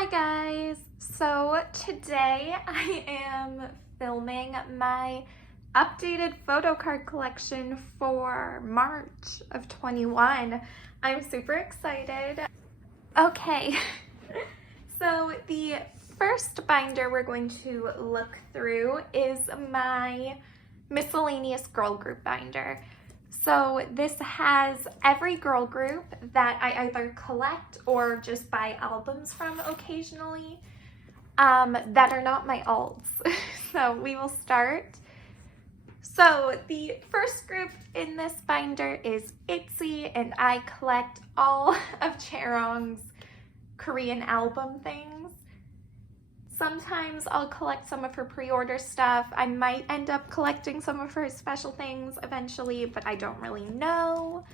Hi guys! So today I am filming my updated Photocard collection for March of 21. I'm super excited. Okay, so the first binder we're going to look through is my miscellaneous girl group binder. So this has every girl group that I either collect or just buy albums from occasionally that are not my alts. So we will start. So the first group in this binder is ITZY, and I collect all of Chaerong's Korean album things. Sometimes I'll collect some of her pre-order stuff. I might end up collecting some of her special things eventually, but I don't really know.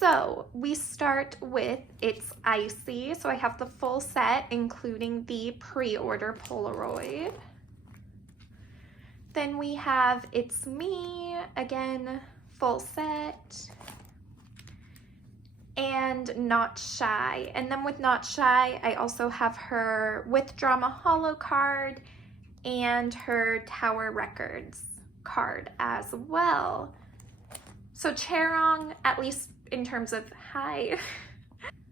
So we start with It's Icy. So I have the full set, including the pre-order Polaroid. Then we have It's Me, again, full set. And Not Shy. And then with Not Shy, I also have her With Drama holo card and her Tower Records card as well. So Chaerong, at least in terms of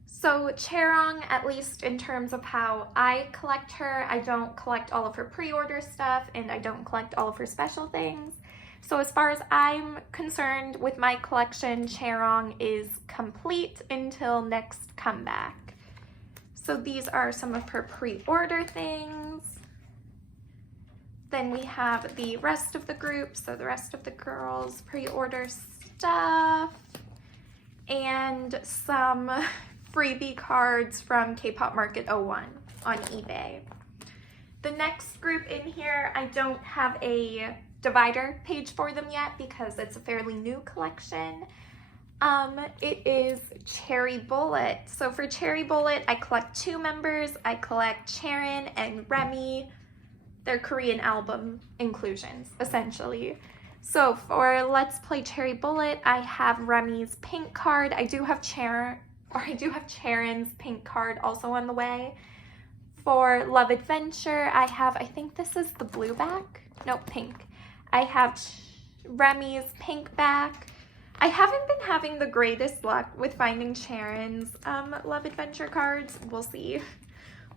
So Chaerong, at least in terms of how I collect her, I don't collect all of her pre-order stuff and I don't collect all of her special things. So as far as I'm concerned with my collection, Chaerong is complete until next comeback. So these are some of her pre-order things. Then we have the rest of the group, so the rest of the girls' pre-order stuff, and some freebie cards from K-Pop Market 01 on eBay. The next group in here, I don't have a divider page for them yet because it's a fairly new collection. It is Cherry Bullet. So for Cherry Bullet, I collect two members. I collect Chaerin and Remy. They're Korean album inclusions, essentially. So for Let's Play Cherry Bullet, I have Remy's pink card. I do have Chaerin's pink card also on the way. For Love Adventure, I have, I think this is the blue back? No, pink. I have Remy's pink back. I haven't been having the greatest luck with finding Chaerin's Love Adventure cards. We'll see.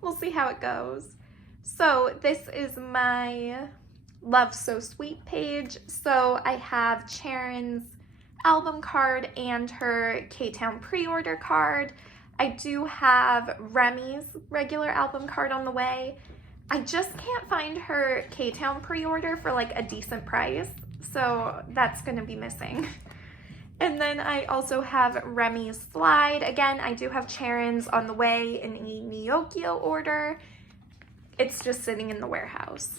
We'll see how it goes. So this is my Love So Sweet page. So I have Chaerin's album card and her K-Town pre-order card. I do have Remy's regular album card on the way. I just can't find her K-Town pre-order for like a decent price, so that's gonna be missing. And then I also have Remy's Slide. Again, I do have Chaerin's on the way in a Neokyo order. It's just sitting in the warehouse.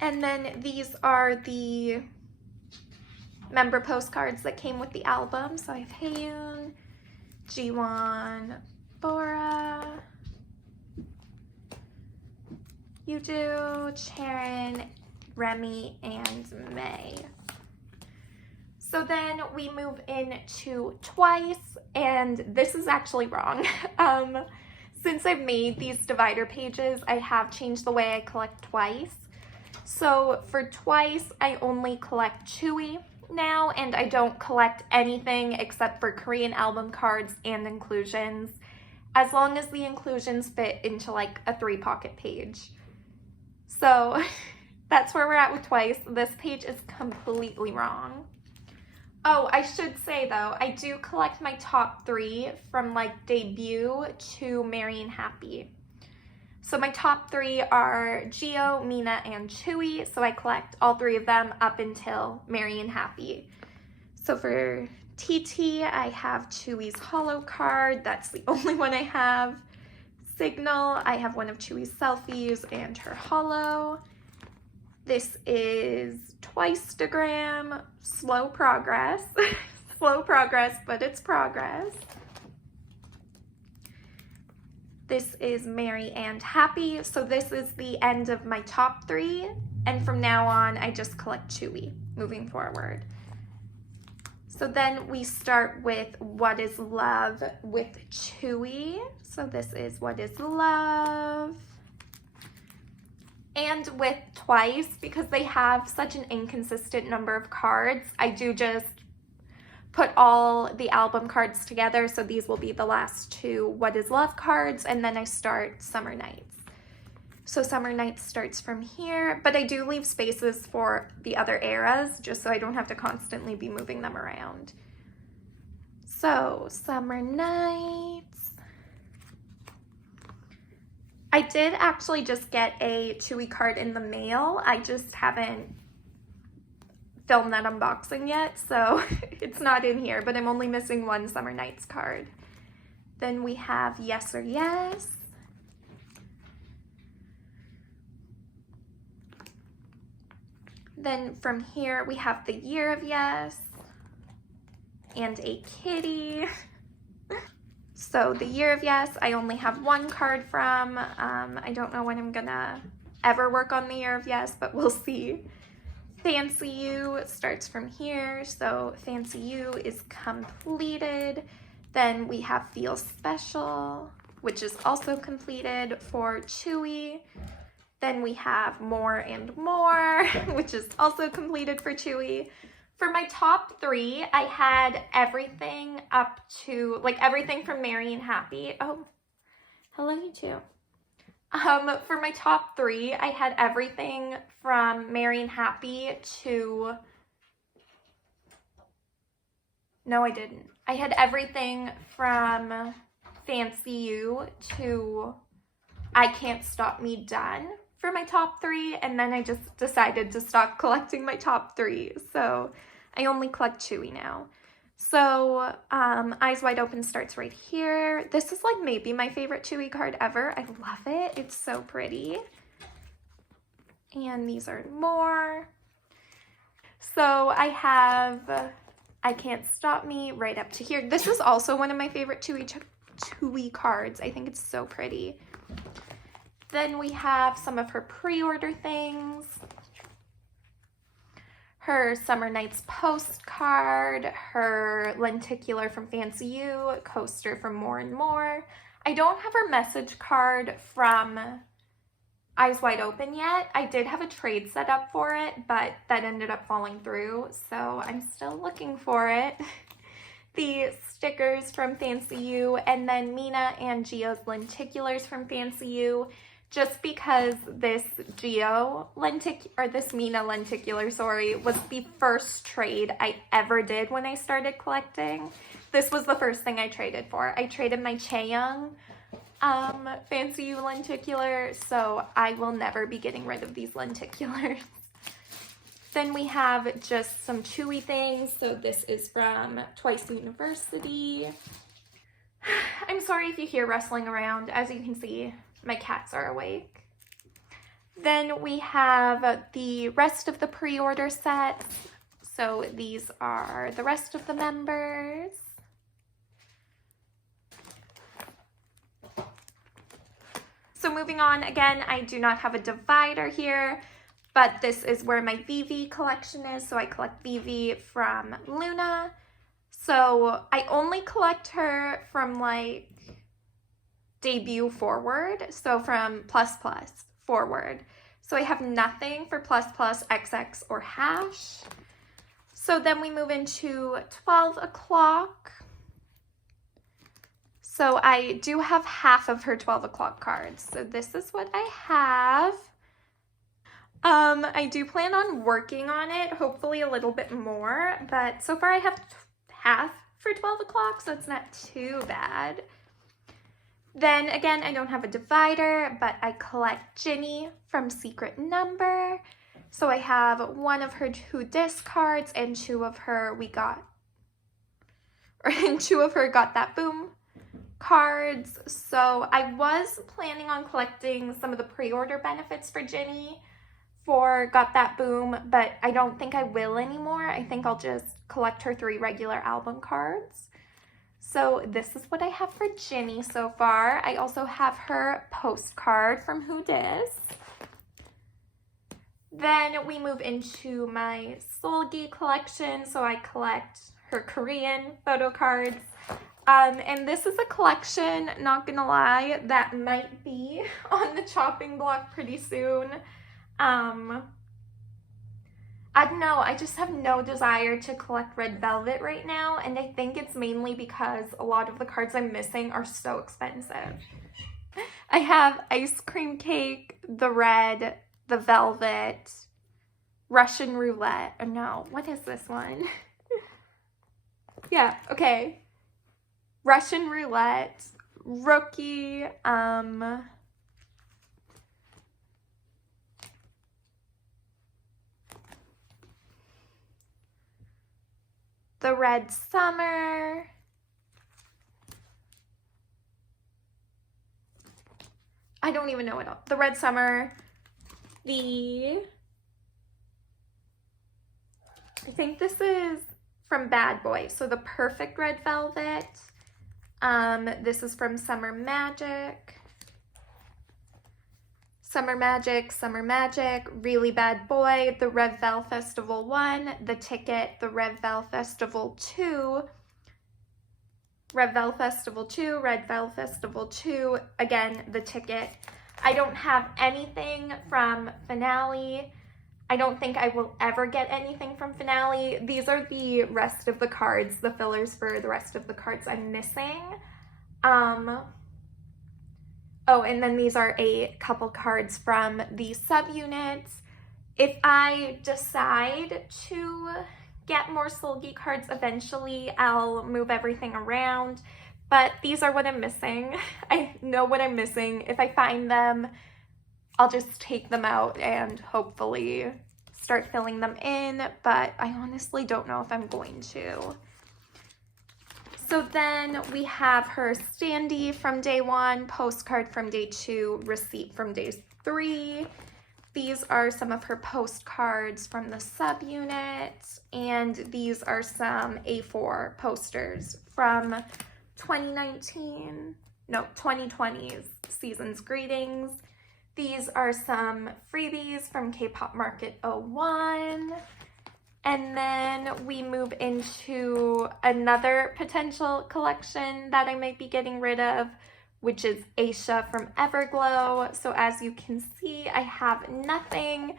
And then these are the member postcards that came with the album. So I have Haeun, Jiwon, Bora, Yuju, Chaerin, Remy, and May. So then we move into Twice, and this is actually wrong. Since I've made these divider pages, I have changed the way I collect Twice. So for Twice, I only collect Chewy now, and I don't collect anything except for Korean album cards and inclusions, as long as the inclusions fit into like a 3-pocket page. So that's where we're at with Twice. This page is completely wrong. Oh, I should say though, I do collect my top 3 from like debut to Merry and Happy. So my top 3 are Geo, Mina, and Chewy. So I collect all 3 of them up until Merry and Happy. So for TT, I have Chewy's holo card. That's the only one I have. Signal, I have one of Chewy's selfies and her holo. This is Twice-tagram, slow progress. Slow progress, but it's progress. This is Merry and Happy. So this is the end of my top 3. And from now on, I just collect Chewy moving forward. So then we start with What is Love with Chewy. So this is What is Love. And with Twice, because they have such an inconsistent number of cards, I do just put all the album cards together. So these will be the last two What is Love cards, and then I start Summer Nights. So Summer Nights starts from here, but I do leave spaces for the other eras just so I don't have to constantly be moving them around. So Summer Nights. I did actually just get a Chewy card in the mail. I just haven't filmed that unboxing yet, so it's not in here, but I'm only missing one Summer Nights card. Then we have Yes or Yes. Then from here we have the Year of Yes and a kitty. So the Year of Yes, I only have one card from. I don't know when I'm gonna ever work on the Year of Yes, but we'll see. Fancy You starts from here, so Fancy You is completed. Then we have Feel Special, which is also completed for Chewy. Then we have More and More, which is also completed for Chewy. For my top three, I had everything up to, like everything from Merry and Happy. Oh, hello you too. For my top three, I had everything from Merry and Happy to, no I didn't. I had everything from Fancy You to I Can't Stop Me Done for my top three, and then I just decided to stop collecting my top three, so I only collect Chewy now. So Eyes Wide Open starts right here. This is like maybe my favorite Chewy card ever. I love it. It's so pretty. And these are more. So I have I Can't Stop Me right up to here. This is also one of my favorite Chewy cards. I think it's so pretty. Then we have some of her pre-order things. Her Summer Nights postcard, her lenticular from Fancy You, coaster from More and More. I don't have her message card from Eyes Wide Open yet. I did have a trade set up for it, but that ended up falling through, so I'm still looking for it. The stickers from Fancy You, and then Mina and Gio's lenticulars from Fancy You. Just because this this Mina lenticular, sorry, was the first trade I ever did when I started collecting. This was the first thing I traded for. I traded my Chaeyoung Fancy You lenticular, so I will never be getting rid of these lenticulars. Then we have just some Chewy things. So this is from Twice University. I'm sorry if you hear rustling around. As you can see, my cats are awake. Then we have the rest of the pre-order sets. So these are the rest of the members. So moving on, again, I do not have a divider here, but this is where my Vivi collection is. So I collect Vivi from Luna. So I only collect her from like debut forward, so from plus forward. So I have nothing for plus, XX, or hash. So then we move into 12 o'clock. So I do have half of her 12 o'clock cards. So this is what I have. I do plan on working on it, hopefully a little bit more, but so far I have half for 12 o'clock, so it's not too bad. Then again, I don't have a divider, but I collect Ginny from Secret Number. So I have one of her 2 disc cards and two of her Got That Boom cards. So I was planning on collecting some of the pre-order benefits for Ginny for Got That Boom, but I don't think I will anymore. I think I'll just collect her 3 regular album cards. So this is what I have for Ginny so far. I also have her postcard from Who Dis. Then we move into my Solgi collection. So I collect her Korean photo cards. And this is a collection, not gonna lie, that might be on the chopping block pretty soon. I don't know, I just have no desire to collect red velvet right now, and I think it's mainly because a lot of the cards I'm missing are so expensive. I have ice cream cake, the red, the velvet, Russian roulette. Oh no, what is this one? Yeah, okay. Russian roulette, rookie, the red summer, I don't even know what else. The red summer, I think this is from Bad Boy, so the perfect red velvet. This is from Summer Magic. Summer Magic, Summer Magic, Really Bad Boy, the Red Vel Festival 1, the ticket, the Red Vel Festival 2, Red Vel Festival 2, Red Vel Festival 2, again, the ticket. I don't have anything from Finale. I don't think I will ever get anything from Finale. These are the rest of the cards, the fillers for the rest of the cards I'm missing. Oh, and then these are a couple cards from the subunits. If I decide to get more Solgi cards eventually, I'll move everything around. But these are what I'm missing. I know what I'm missing. If I find them, I'll just take them out and hopefully start filling them in. But I honestly don't know if I'm going to. So then we have her standee from day 1, postcard from day 2, receipt from day 3. These are some of her postcards from the subunit, and these are some A4 posters from 2020's Season's Greetings. These are some freebies from K-Pop Market 01. And then we move into another potential collection that I might be getting rid of, which is Aisha from Everglow. So as you can see, I have nothing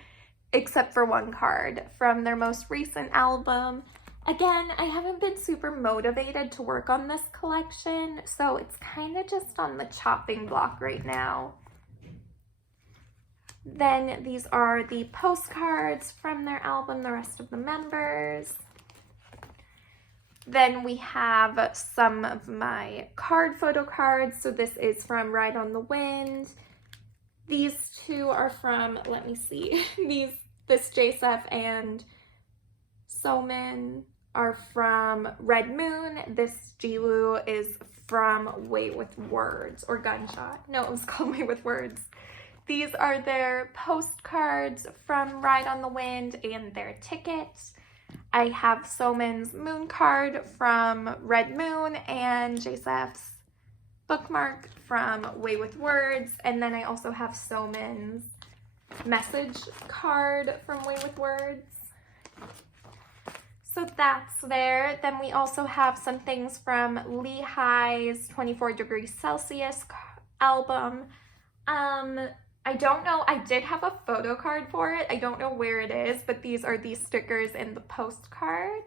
except for one card from their most recent album. Again, I haven't been super motivated to work on this collection, so it's kind of just on the chopping block right now. Then these are the postcards from their album, the rest of the members. Then we have some of my card photo cards. So this is from Ride on the Wind. These two are from, let me see, this JSF and Somin are from Red Moon. This Jiwoo is from Wait with Words, or Gunshot. No, it was called Wait with Words. These are their postcards from Ride on the Wind and their tickets. I have Somin's Moon card from Red Moon and JSF's bookmark from Way with Words. And then I also have Somin's message card from Way with Words. So that's there. Then we also have some things from Lehi's 24 Degrees Celsius album. I don't know, I did have a photo card for it. I don't know where it is, but these are the stickers in the postcard.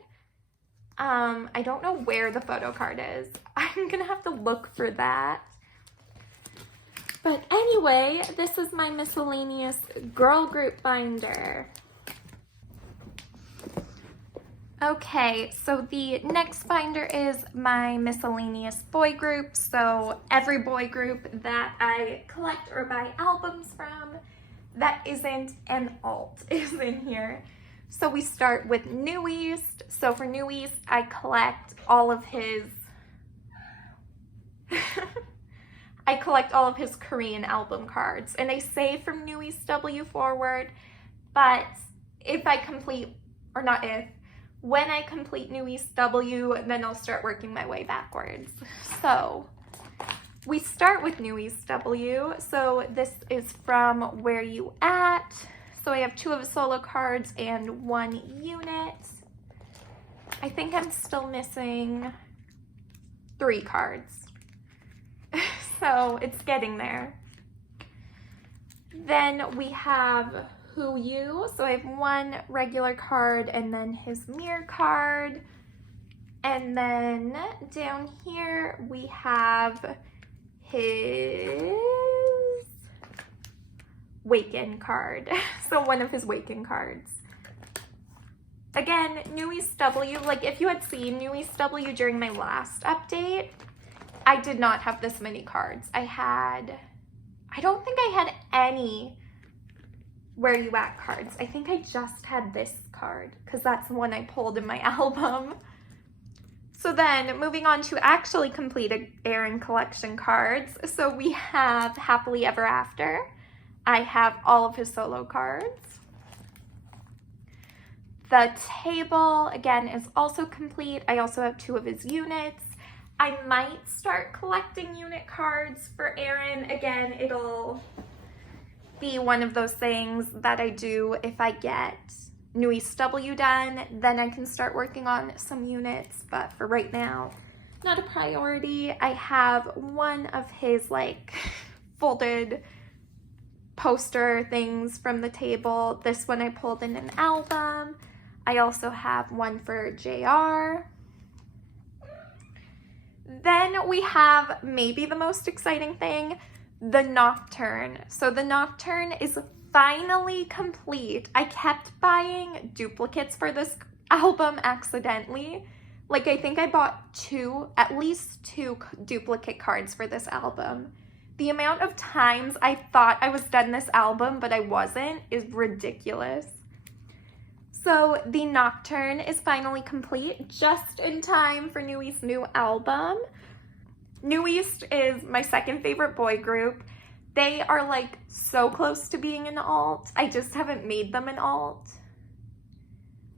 I don't know where the photo card is. I'm gonna have to look for that. But anyway, this is my miscellaneous girl group binder. Okay, so the next binder is my miscellaneous boy group. So every boy group that I collect or buy albums from that isn't an alt is in here. So we start with New East. So for New East, I collect all of his I collect all of his Korean album cards. And I say from New East W forward, but if I complete, or not if, when I complete New East W, then I'll start working my way backwards. So we start with New East W. So this is from Where You At. So I have 2 of his solo cards and 1 unit. I think I'm still missing 3 cards. So it's getting there. Then we have Who You. So I have 1 regular card and then his mirror card. And then down here we have his Waken card. So one of his Waken cards. Again, New East W, like if you had seen New East W during my last update, I did not have this many cards. I don't think I had any Where You At cards. I think I just had this card because that's the one I pulled in my album. So then moving on to actually completed Aaron collection cards. So we have Happily Ever After. I have all of his solo cards. The table, again, is also complete. I also have 2 of his units. I might start collecting unit cards for Aaron. Again, it'll be one of those things that I do if I get New East W done. Then I can start working on some units. But for right now, not a priority. I have 1 of his like folded poster things from the table. This one I pulled in an album. I also have 1 for JR. Then we have maybe the most exciting thing, the Nocturne. So the Nocturne is finally complete. I kept buying duplicates for this album accidentally. Like I think I bought at least two duplicate cards for this album. The amount of times I thought I was done this album, but I wasn't, is ridiculous. So the Nocturne is finally complete, just in time for New East's new album. New East is my second favorite boy group. They are like so close to being an alt. I just haven't made them an alt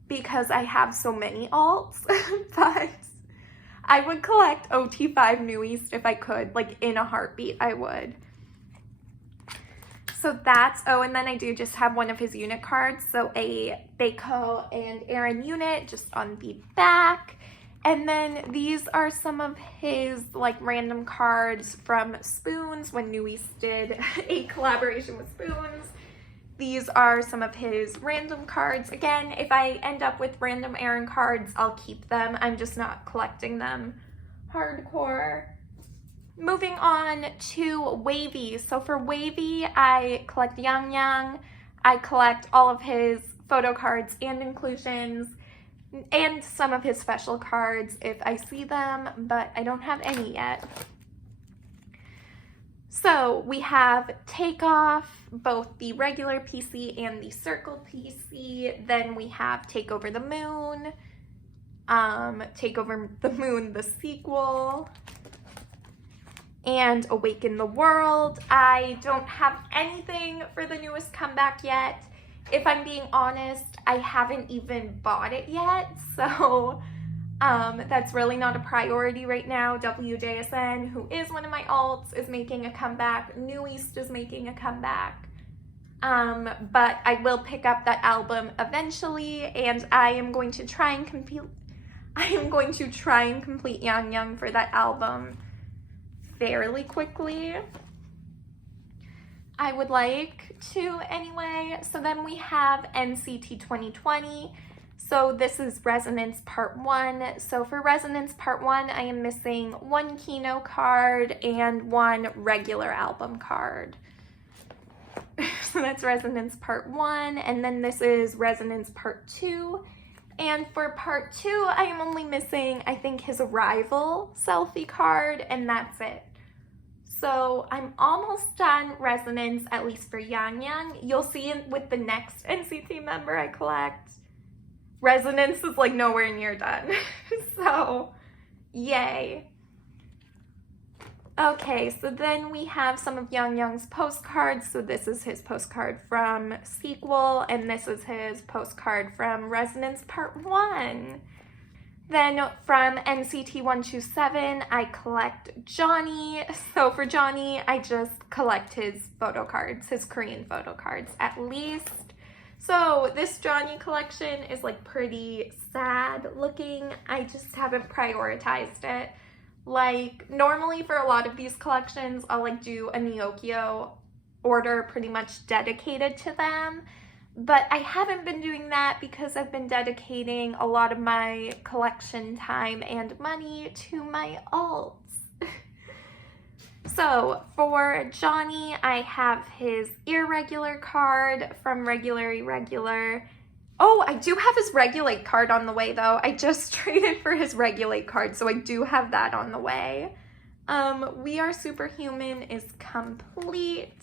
because I have so many alts, but I would collect OT5 New East if I could, like in a heartbeat, I would. So that's, oh, and then I do just have 1 of his unit cards. So a Baco and Aaron unit just on the back. And then these are some of his like random cards from Spoons when New East did a collaboration with Spoons. These are some of his random cards. Again, if I end up with random Aaron cards, I'll keep them. I'm just not collecting them hardcore. Moving on to Wavy. So for Wavy, I collect Yang Yang. I collect all of his photo cards and inclusions and some of his special cards if I see them, but I don't have any yet. So we have Takeoff, both the regular PC and the Circle PC. Then we have Take Over the Moon, Take Over the Moon, the sequel, and Awaken the World. I don't have anything for the newest comeback yet. If I'm being honest, I haven't even bought it yet, so that's really not a priority right now. WJSN, who is one of my alts, is making a comeback. New East is making a comeback. But I will pick up that album eventually, and I am going to try and complete Yang Yang for that album fairly quickly. I would like to anyway. So then we have NCT 2020. So this is Resonance Part 1. So for Resonance Part 1, I am missing 1 Kino card and 1 regular album card. So that's Resonance Part 1. And then this is Resonance Part 2. And for Part 2, I am only missing, I think, his Arrival selfie card, and that's it. So I'm almost done Resonance, at least for Yang Yang. You'll see with the next NCT member I collect, Resonance is like nowhere near done. So, yay. Okay, so then we have some of Yang Yang's postcards. So this is his postcard from Sequel, and this is his postcard from Resonance Part 1. Then from NCT 127, I collect Johnny. So for Johnny, I just collect his photo cards, his Korean photo cards at least. So this Johnny collection is like pretty sad looking. I just haven't prioritized it. Like normally for a lot of these collections, I'll like do a Neokyo order pretty much dedicated to them. But I haven't been doing that because I've been dedicating a lot of my collection time and money to my alts. So for Johnny, I have his irregular card from Regular Irregular. Oh, I do have his Regulate card on the way though. I just traded for his Regulate card, so I do have that on the way. We Are Superhuman is complete.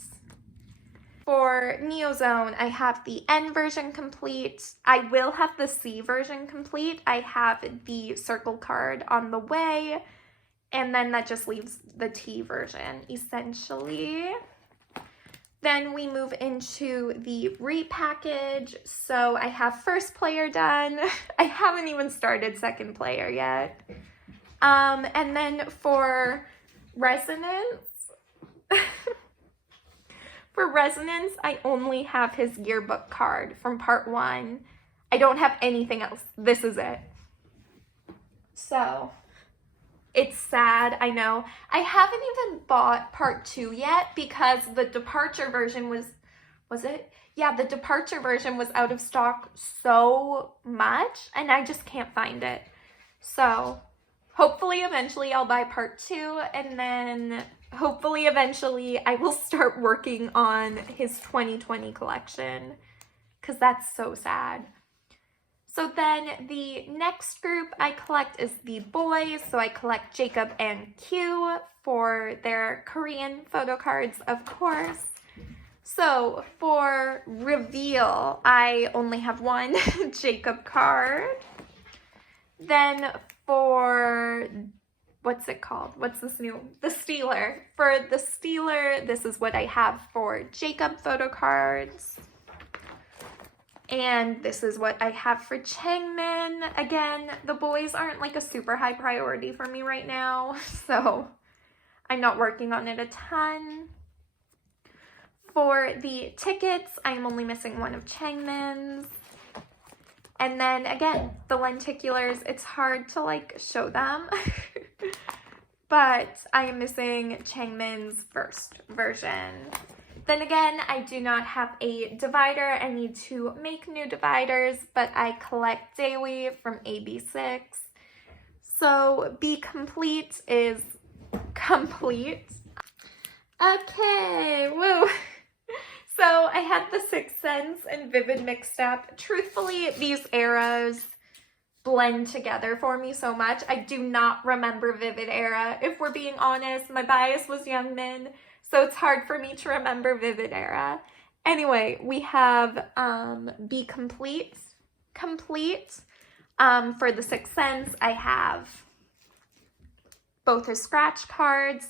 For Neozone, I have the N version complete. I will have the C version complete. I have the Circle card on the way. And then that just leaves the T version, essentially. Then we move into the repackage. So I have first player done. I haven't even started second player yet. And then for Resonance, for Resonance, I only have his yearbook card from part 1. I don't have anything else. This is it. So it's sad, I know. I haven't even bought part 2 yet because the departure version was it? Yeah, the departure version was out of stock so much and I just can't find it. So hopefully eventually I'll buy part 2 and then hopefully eventually I will start working on his 2020 collection because that's so sad. So then the next group I collect is the boys. So I collect Jacob and Q for their Korean photo cards, of course. So for Reveal, I only have one Jacob card. Then for, what's it called? What's this new? The Stealer. For the Stealer, this is what I have for Jacob photo cards. And this is what I have for Changmin. Again, the boys aren't like a super high priority for me right now, so I'm not working on it a ton. For the tickets, I'm only missing one of Changmin's. And then again, the lenticulars, it's hard to like show them, but I am missing Changmin's first version. Then again, I do not have a divider. I need to make new dividers, but I collect Daewee from AB6. So Be Complete is complete. Okay, woo. So I had the Sixth Sense and Vivid mixed up. Truthfully, these eras blend together for me so much. I do not remember Vivid era. If we're being honest, my bias was Youngmin. So it's hard for me to remember Vivid era. Anyway, we have Be Complete. For the Sixth Sense, I have both his scratch cards.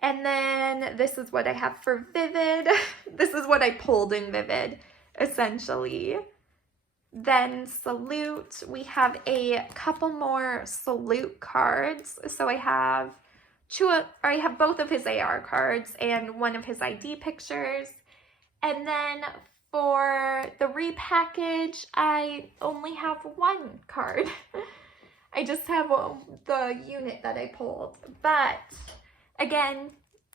And then this is what I have for Vivid. This is what I pulled in Vivid, essentially. Then Salute, we have a couple more Salute cards. So I have both of his AR cards and one of his ID pictures. And then for the repackage, I only have one card. I just have the unit that I pulled. But again,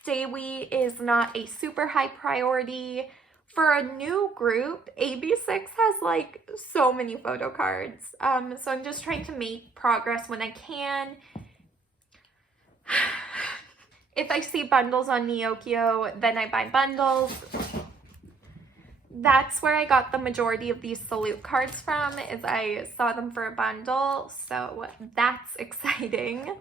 Daewee is not a super high priority. For a new group, AB6 has like so many photo cards. So I'm just trying to make progress when I can. If I see bundles on Neokyo, then I buy bundles. That's where I got the majority of these Salute cards from, is I saw them for a bundle, so that's exciting.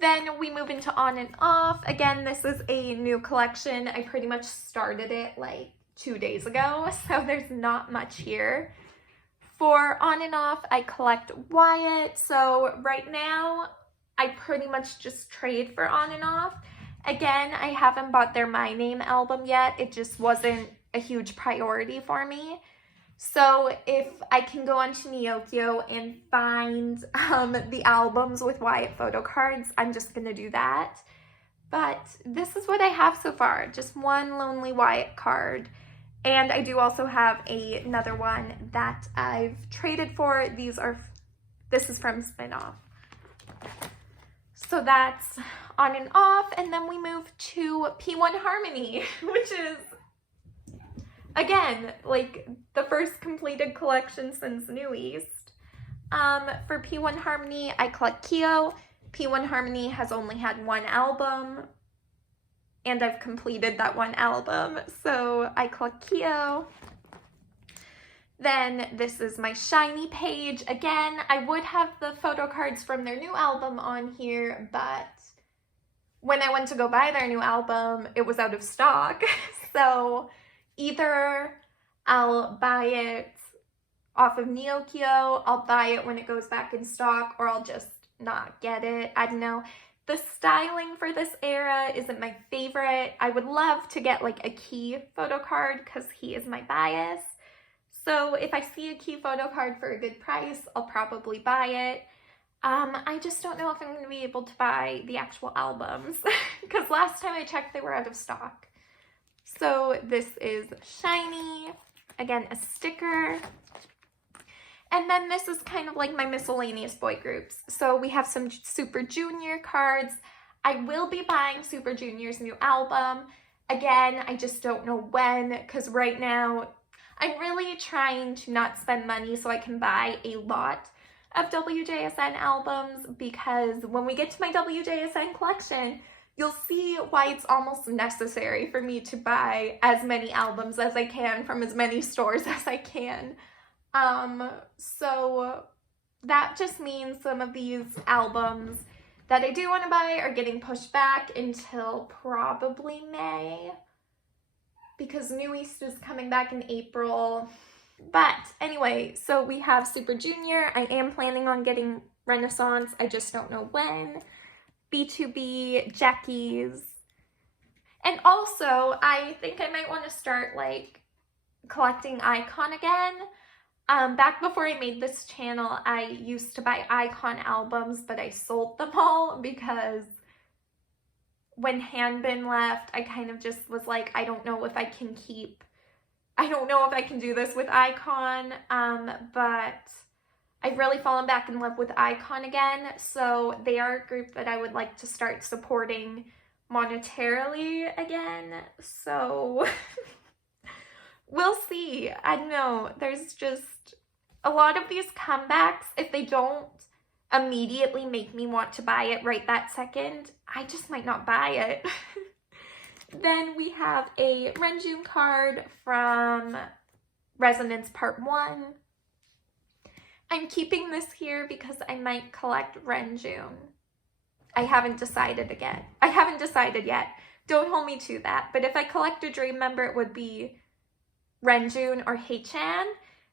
Then we move into On and Off. Again, this is a new collection. I pretty much started it like 2 days ago, so there's not much here. For On and Off, I collect Wyatt, so right now, I pretty much just trade for On and Off. Again, I haven't bought their My Name album yet. It just wasn't a huge priority for me. So if I can go onto Neokyo and find the albums with Wyatt photo cards, I'm just gonna do that. But this is what I have so far, just one Lonely Wyatt card. And I do also have another one that I've traded for. This is from Spin-Off. So that's on and off. And then we move to P1 Harmony, which is, again, like the first completed collection since New East. For P1 Harmony, I collect Kyo. P1 Harmony has only had one album, and I've completed that one album, so I collect Kyo. Then this is my Shiny page. Again, I would have the photo cards from their new album on here, but when I went to go buy their new album, it was out of stock. So either I'll buy it off of Neokyo, I'll buy it when it goes back in stock, or I'll just not get it. I don't know. The styling for this era isn't my favorite. I would love to get like a Key photo card because he is my bias. So if I see a Key photo card for a good price, I'll probably buy it. I just don't know if I'm going to be able to buy the actual albums because last time I checked they were out of stock. So this is Shiny, again a sticker. And then this is kind of like my miscellaneous boy groups. So we have some Super Junior cards. I will be buying Super Junior's new album. Again, I just don't know when, because right now I'm really trying to not spend money so I can buy a lot of WJSN albums, because when we get to my WJSN collection, you'll see why it's almost necessary for me to buy as many albums as I can from as many stores as I can. So that just means some of these albums that I do want to buy are getting pushed back until probably May, because New East is coming back in April. But anyway, so we have Super Junior. I am planning on getting Renaissance. I just don't know when. B2B, Jackie's. And also, I think I might want to start like collecting Icon again. Back before I made this channel, I used to buy Icon albums, but I sold them all because when Hanbin left, I kind of just was like, I don't know if I can do this with Icon, but I've really fallen back in love with Icon again, so they are a group that I would like to start supporting monetarily again, so we'll see. I don't know, there's just a lot of these comebacks, if they don't immediately make me want to buy it right that second, I just might not buy it. Then we have a Renjun card from Resonance Part 1. I'm keeping this here because I might collect Renjun. I haven't decided yet. Don't hold me to that. But if I collect a dream member, it would be Renjun or Haechan.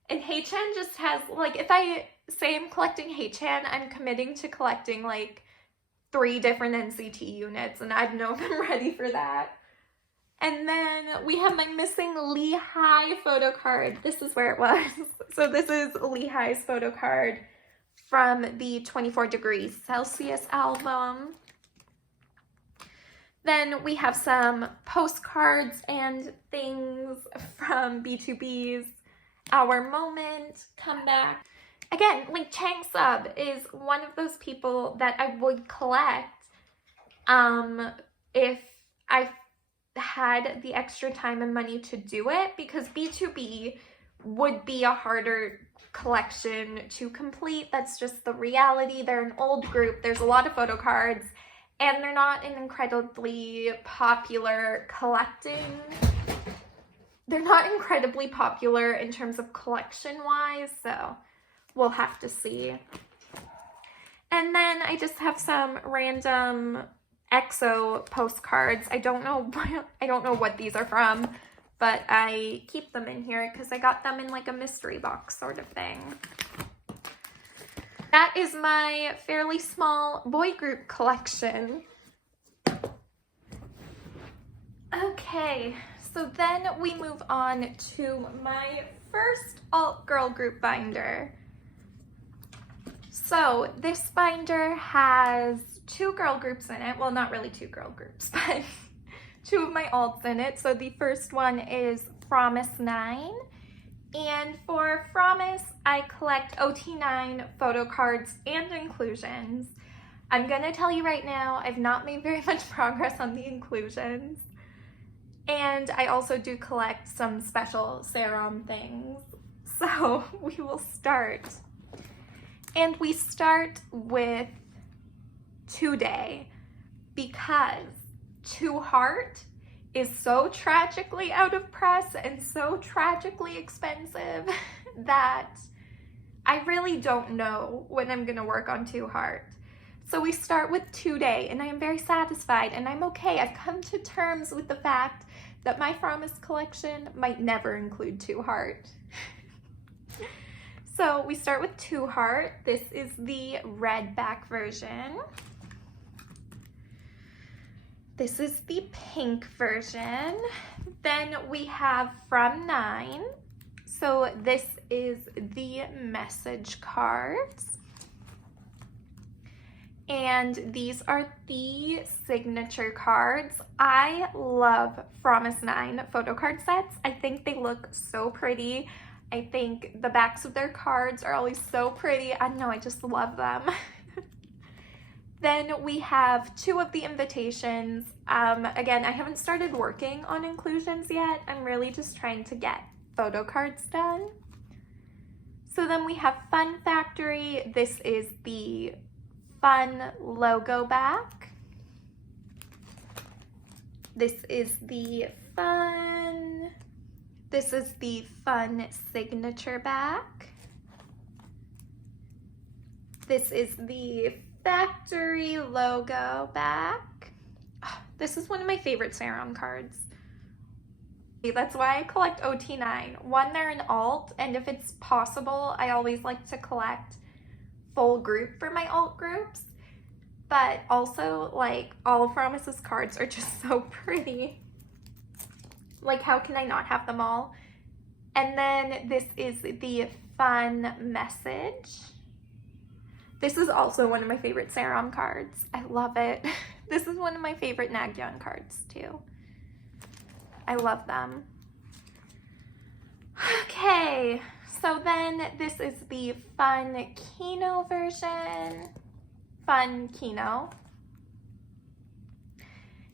And Haechan just has, like, if I say I'm collecting Haechan, I'm committing to collecting, like, 3 different NCT units. And I don't know if I'm ready for that. And then we have my missing Lehigh photo card. This is where it was. So this is Lehigh's photo card from the 24 Degrees Celsius album. Then we have some postcards and things from B2B's Our Moment comeback. Again, like Chang Sub is one of those people that I would collect if I had the extra time and money to do it, because B2B would be a harder collection to complete. That's just the reality. They're an old group. There's a lot of photo cards, and they're not an incredibly popular collecting. They're not incredibly popular in terms of collection-wise, so we'll have to see. And then I just have some random EXO postcards. I don't know what these are from, but I keep them in here because I got them in like a mystery box sort of thing. That is my fairly small boy group collection. Okay, so then we move on to my first alt girl group binder. So this binder has 2 girl groups in it. Well, not really 2 girl groups, but 2 of my alts in it. So the first one is Promise 9. And for Promise, I collect OT9 photo cards and inclusions. I'm gonna tell you right now, I've not made very much progress on the inclusions. And I also do collect some special serum things. So we will start. And we start with Today, because To Heart is so tragically out of press and so tragically expensive that I really don't know when I'm gonna work on To Heart. So we start with Today, and I am very satisfied, and I'm okay. I've come to terms with the fact that my Promise collection might never include To Heart. So we start with To Heart. This is the red back version. This is the pink version. Then we have From 9. So this is the message cards. And these are the signature cards. I love Promise 9 photo card sets. I think they look so pretty. I think the backs of their cards are always so pretty. I don't know, I just love them. Then we have 2 of the invitations. Again, I haven't started working on inclusions yet. I'm really just trying to get photo cards done. So then we have Fun Factory. This is the fun logo back. This is the fun signature back. This is the factory logo back. Oh, this is one of my favorite serum cards. That's why I collect OT9. One, they're an alt, and if it's possible, I always like to collect full group for my alt groups. But also, like, all of Promise's cards are just so pretty. Like, how can I not have them all? And then this is the fun message. This is also one of my favorite serum cards. I love it. This is one of my favorite Nagyan cards too. I love them. Okay, so then this is the fun Kino version. Fun Kino.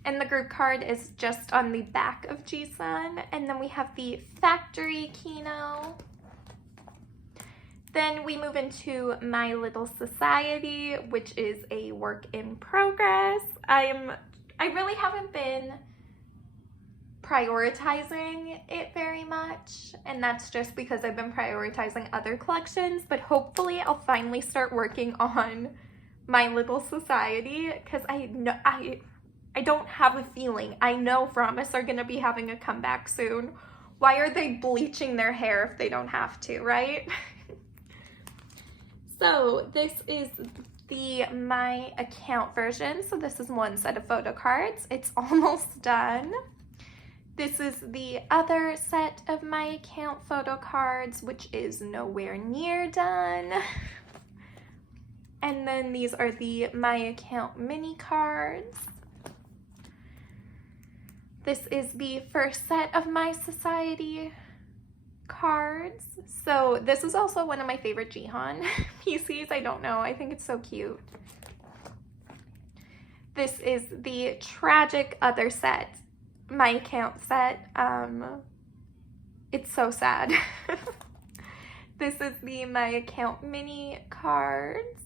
And the group card is just on the back of G-Sun. And then we have the factory Kino. Then we move into My Little Society, which is a work in progress. I really haven't been prioritizing it very much, and that's just because I've been prioritizing other collections, but hopefully I'll finally start working on My Little Society, because I don't have a feeling. I know Promise are gonna be having a comeback soon. Why are they bleaching their hair if they don't have to, right? So this is the My Account version. So this is one set of photo cards. It's almost done. This is the other set of My Account photo cards, which is nowhere near done. And then these are the My Account mini cards. This is the first set of My Society cards. So this is also one of my favorite Jihan PCs. I don't know, I think it's so cute. This is the tragic other set, My Account set. It's so sad. This is the My Account mini cards.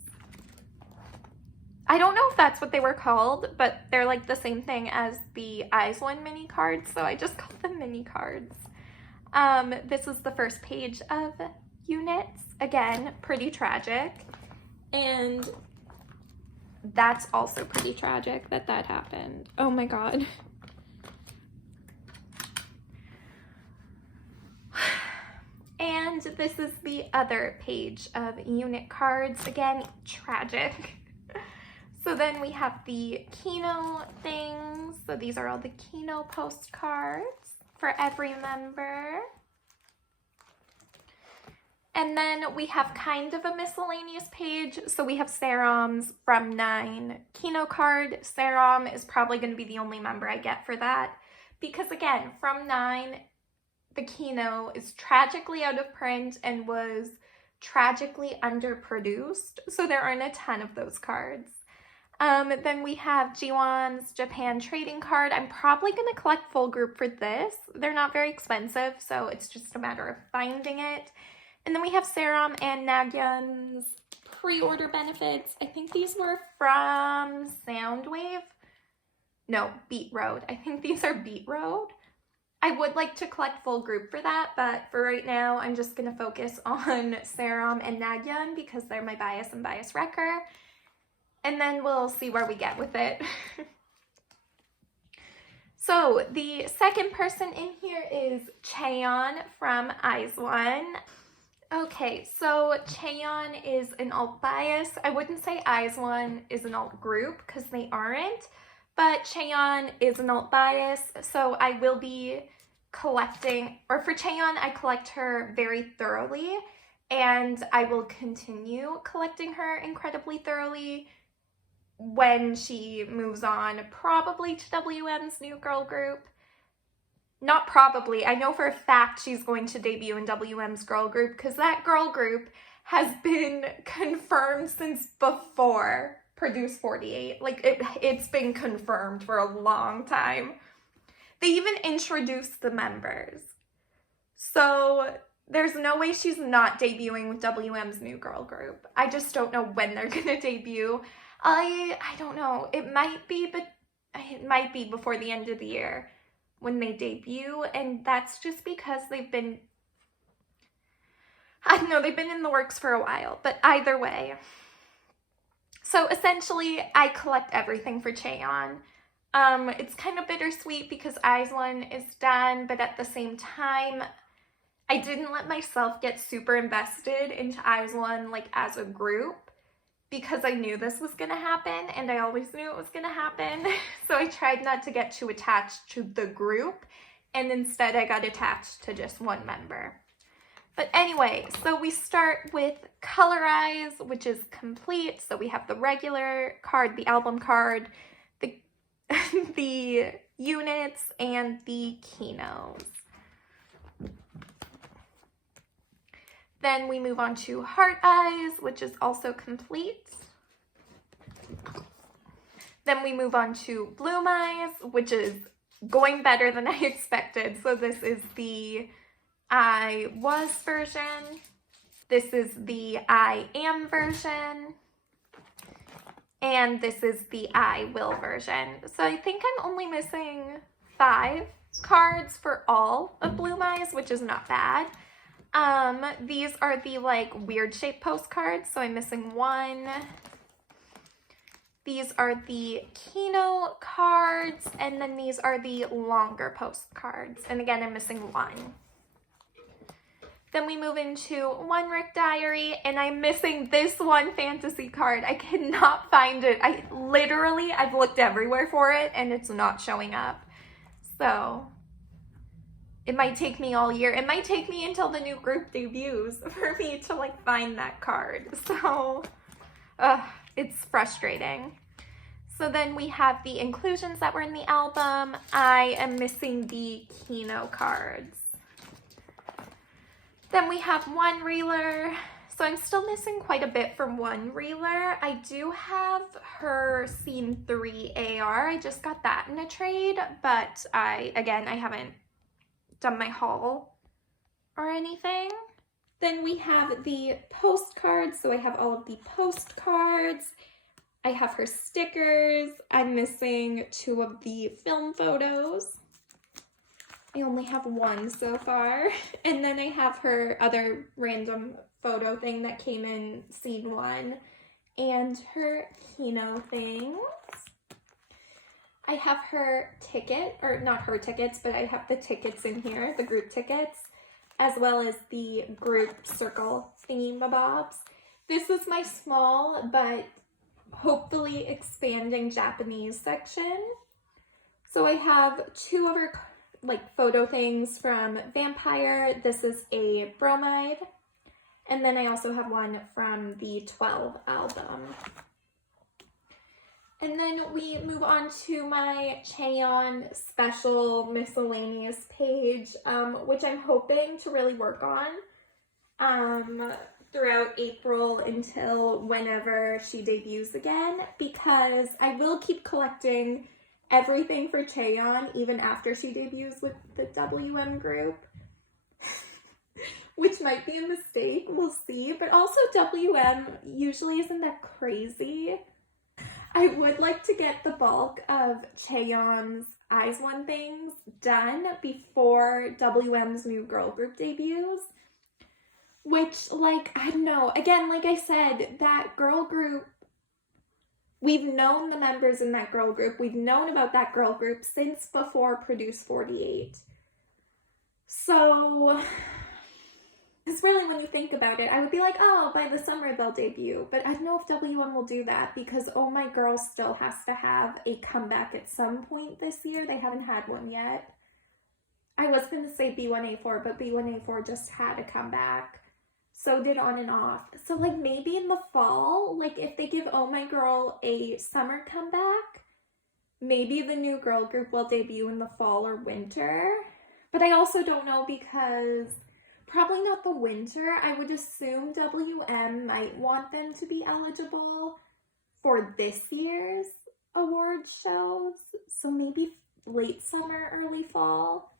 I don't know if that's what they were called, but they're like the same thing as the Eyes One mini cards, so I just call them mini cards. This is the first page of units. Again, pretty tragic. And that's also pretty tragic that that happened. Oh my god. And this is the other page of unit cards. Again, tragic. So then we have the Kino things. So these are all the Kino postcards for every member. And then we have kind of a miscellaneous page. So we have serums from 9. Kino card, serum is probably going to be the only member I get for that. Because again, from 9, the Kino is tragically out of print and was tragically underproduced, so there aren't a ton of those cards. Then we have G1's Japan trading card. I'm probably going to collect full group for this. They're not very expensive, so it's just a matter of finding it. And then we have Serum and Nagyun's pre-order benefits. I think these were from Soundwave. No, Beat Road. I think these are Beat Road. I would like to collect full group for that, but for right now, I'm just going to focus on Serum and Nagyun because they're my bias and bias wrecker. And then we'll see where we get with it. So the second person in here is Chaeyeon from IZ*ONE. Okay, so Chaeyeon is an alt bias. I wouldn't say IZ*ONE is an alt group because they aren't, but Chaeyeon is an alt bias, so I will be collecting, or for Chaeyeon, I collect her very thoroughly, and I will continue collecting her incredibly thoroughly when she moves on, probably to WM's new girl group. Not probably, I know for a fact she's going to debut in WM's girl group because that girl group has been confirmed since before Produce 48. Like, it's been confirmed for a long time. They even introduced the members. So there's no way she's not debuting with WM's new girl group. I just don't know when they're gonna debut. I don't know. It might be, but it might be before the end of the year when they debut, and that's just because they've been, I don't know, they've been in the works for a while, but either way. So essentially, I collect everything for Chaeyeon. It's kind of bittersweet because IZ*ONE is done, but at the same time, I didn't let myself get super invested into IZ*ONE like as a group because I knew this was gonna happen, and I always knew it was gonna happen. So I tried not to get too attached to the group, and instead I got attached to just one member. But anyway, so we start with Colorize, which is complete. So we have the regular card, the album card, the, the units, and the Kinos. Then we move on to Heart Eyes, which is also complete. Then we move on to Bloom Eyes, which is going better than I expected. So this is the I Was version. This is the I Am version. And this is the I Will version. So I think I'm only missing 5 cards for all of Bloom Eyes, which is not bad. These are the like weird shaped postcards, so I'm missing 1. These are the Kino cards, and then these are the longer postcards. And again, I'm missing 1. Then we move into One Rick Diary, and I'm missing this one fantasy card. I cannot find it. I've looked everywhere for it, and it's not showing up. So it might take me all year. It might take me until the new group debuts for me to like find that card. So it's frustrating. So then we have the inclusions that were in the album. I am missing the Kino cards. Then we have One Reeler. So I'm still missing quite a bit from One Reeler. I do have her Scene 3 AR. I just got that in a trade, but I haven't done my haul or anything. Then we have the postcards. So I have all of the postcards. I have her stickers. I'm missing 2 of the film photos. I only have 1 so far. And then I have her other random photo thing that came in Scene 1 and her Kino things. I have her ticket, or not her tickets, but I have the tickets in here, the group tickets, as well as the group circle thingy-mabobs. This is my small, but hopefully expanding Japanese section. So I have 2 of her like photo things from Vampire. This is a bromide. And then I also have one from the 12 album. And then we move on to my Cheon special miscellaneous page, which I'm hoping to really work on throughout April until whenever she debuts again, because I will keep collecting everything for Cheon even after she debuts with the WM group. Which might be a mistake, we'll see, but also WM usually isn't that crazy. I would like to get the bulk of Cheon's IZ*ONE things done before WM's new girl group debuts. Which, like, I don't know. Again, like I said, that girl group, we've known the members in that girl group. We've known about that girl group since before Produce 48. So, because really when you think about it, I would be like, oh, by the summer they'll debut. But I don't know if WM will do that because Oh My Girl still has to have a comeback at some point this year. They haven't had one yet. I was going to say B1A4, but B1A4 just had a comeback. So did On and Off. So like maybe in the fall, like if they give Oh My Girl a summer comeback, maybe the new girl group will debut in the fall or winter. But I also don't know because probably not the winter. I would assume WM might want them to be eligible for this year's award shows. So maybe late summer, early fall.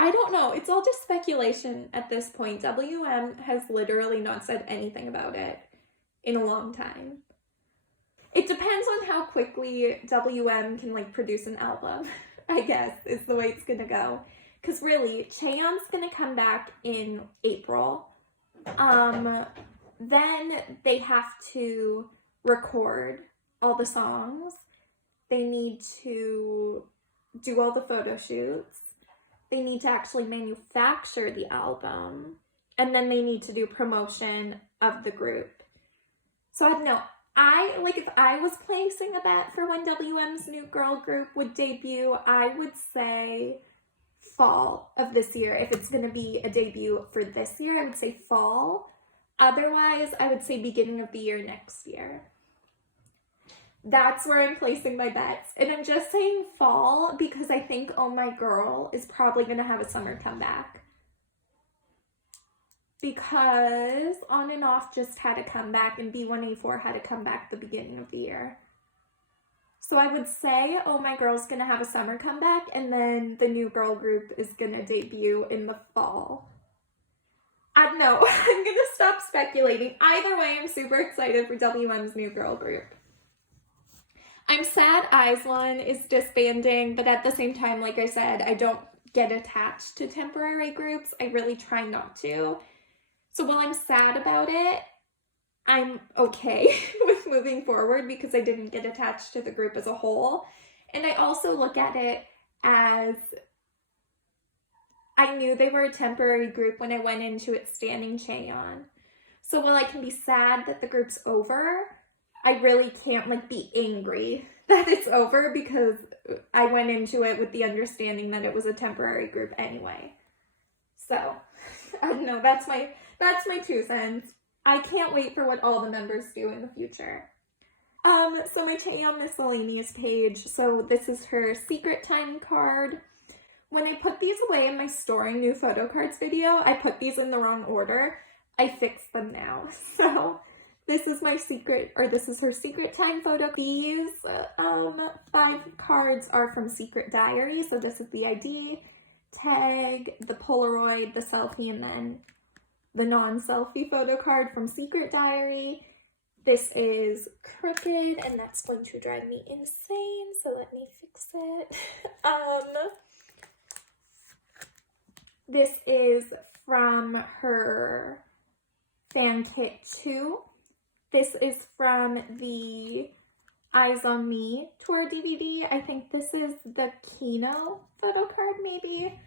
I don't know. It's all just speculation at this point. WM has literally not said anything about it in a long time. It depends on how quickly WM can like produce an album, I guess, is the way it's gonna go. Because really, Cheon's gonna come back in April. Then they have to record all the songs. They need to do all the photo shoots. They need to actually manufacture the album. And then they need to do promotion of the group. So I don't know. If I was placing a bet for when WM's new girl group would debut, I would say fall of this year. If it's going to be a debut for this year, I would say fall. Otherwise, I would say beginning of the year next year. That's where I'm placing my bets. And I'm just saying fall because I think Oh My Girl is probably going to have a summer comeback. Because On and Off just had a comeback and B1A4 had a comeback the beginning of the year. So I would say Oh My Girl's going to have a summer comeback and then the new girl group is going to debut in the fall. I don't know. I'm going to stop speculating. Either way, I'm super excited for WM's new girl group. I'm sad IZ*ONE is disbanding, but at the same time, like I said, I don't get attached to temporary groups. I really try not to. So while I'm sad about it, I'm okay with moving forward because I didn't get attached to the group as a whole. And I also look at it as I knew they were a temporary group when I went into it standing Cheon. So while I can be sad that the group's over, I really can't like be angry that it's over because I went into it with the understanding that it was a temporary group anyway. So I don't know, that's my 2 cents. I can't wait for what all the members do in the future. So my Cheon miscellaneous page. So this is her secret time card. When I put these away in my storing new photo cards video, I put these in the wrong order. I fixed them now. So this is my secret, or this is her secret time photo. These 5 cards are from Secret Diary. So this is the ID, tag, the Polaroid, the selfie, and then the non-selfie photo card from Secret Diary. This is crooked, and that's going to drive me insane, so let me fix it. This is from her Fan Kit 2. This is from the Eyes on Me tour DVD. I think this is the Kino photo card, maybe.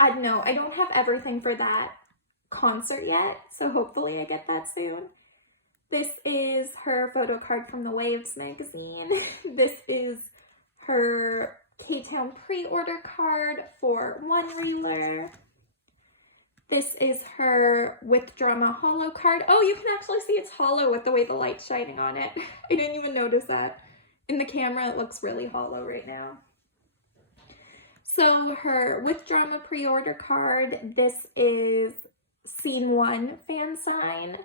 I don't know. I don't have everything for that concert yet, so hopefully I get that soon. This is her photo card from the Waves magazine. This is her K-Town pre-order card for One Reeler. This is her With Drama holo card. Oh, you can actually see it's hollow with the way the light's shining on it. I didn't even notice that. In the camera, it looks really hollow right now. So her With Drama pre-order card, this is Scene 1 fan sign.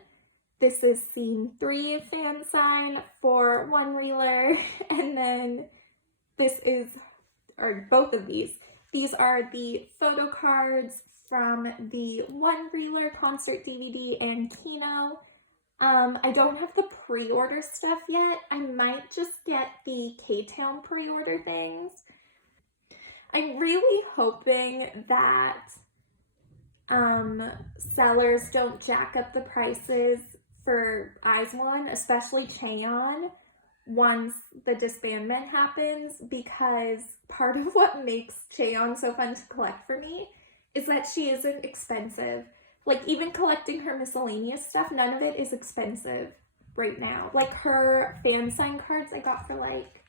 This is Scene 3 fan sign for one reeler. And then this is, or both of these are the photo cards from the one reeler concert DVD and Kino. I don't have the pre-order stuff yet. I might just get the K-Town pre-order things. I'm really hoping that sellers don't jack up the prices for IZ*ONE, especially Chaeyeon, once the disbandment happens, because part of what makes Chaeyeon so fun to collect for me is that she isn't expensive. Like, even collecting her miscellaneous stuff, none of it is expensive right now. Like, her fan sign cards I got for like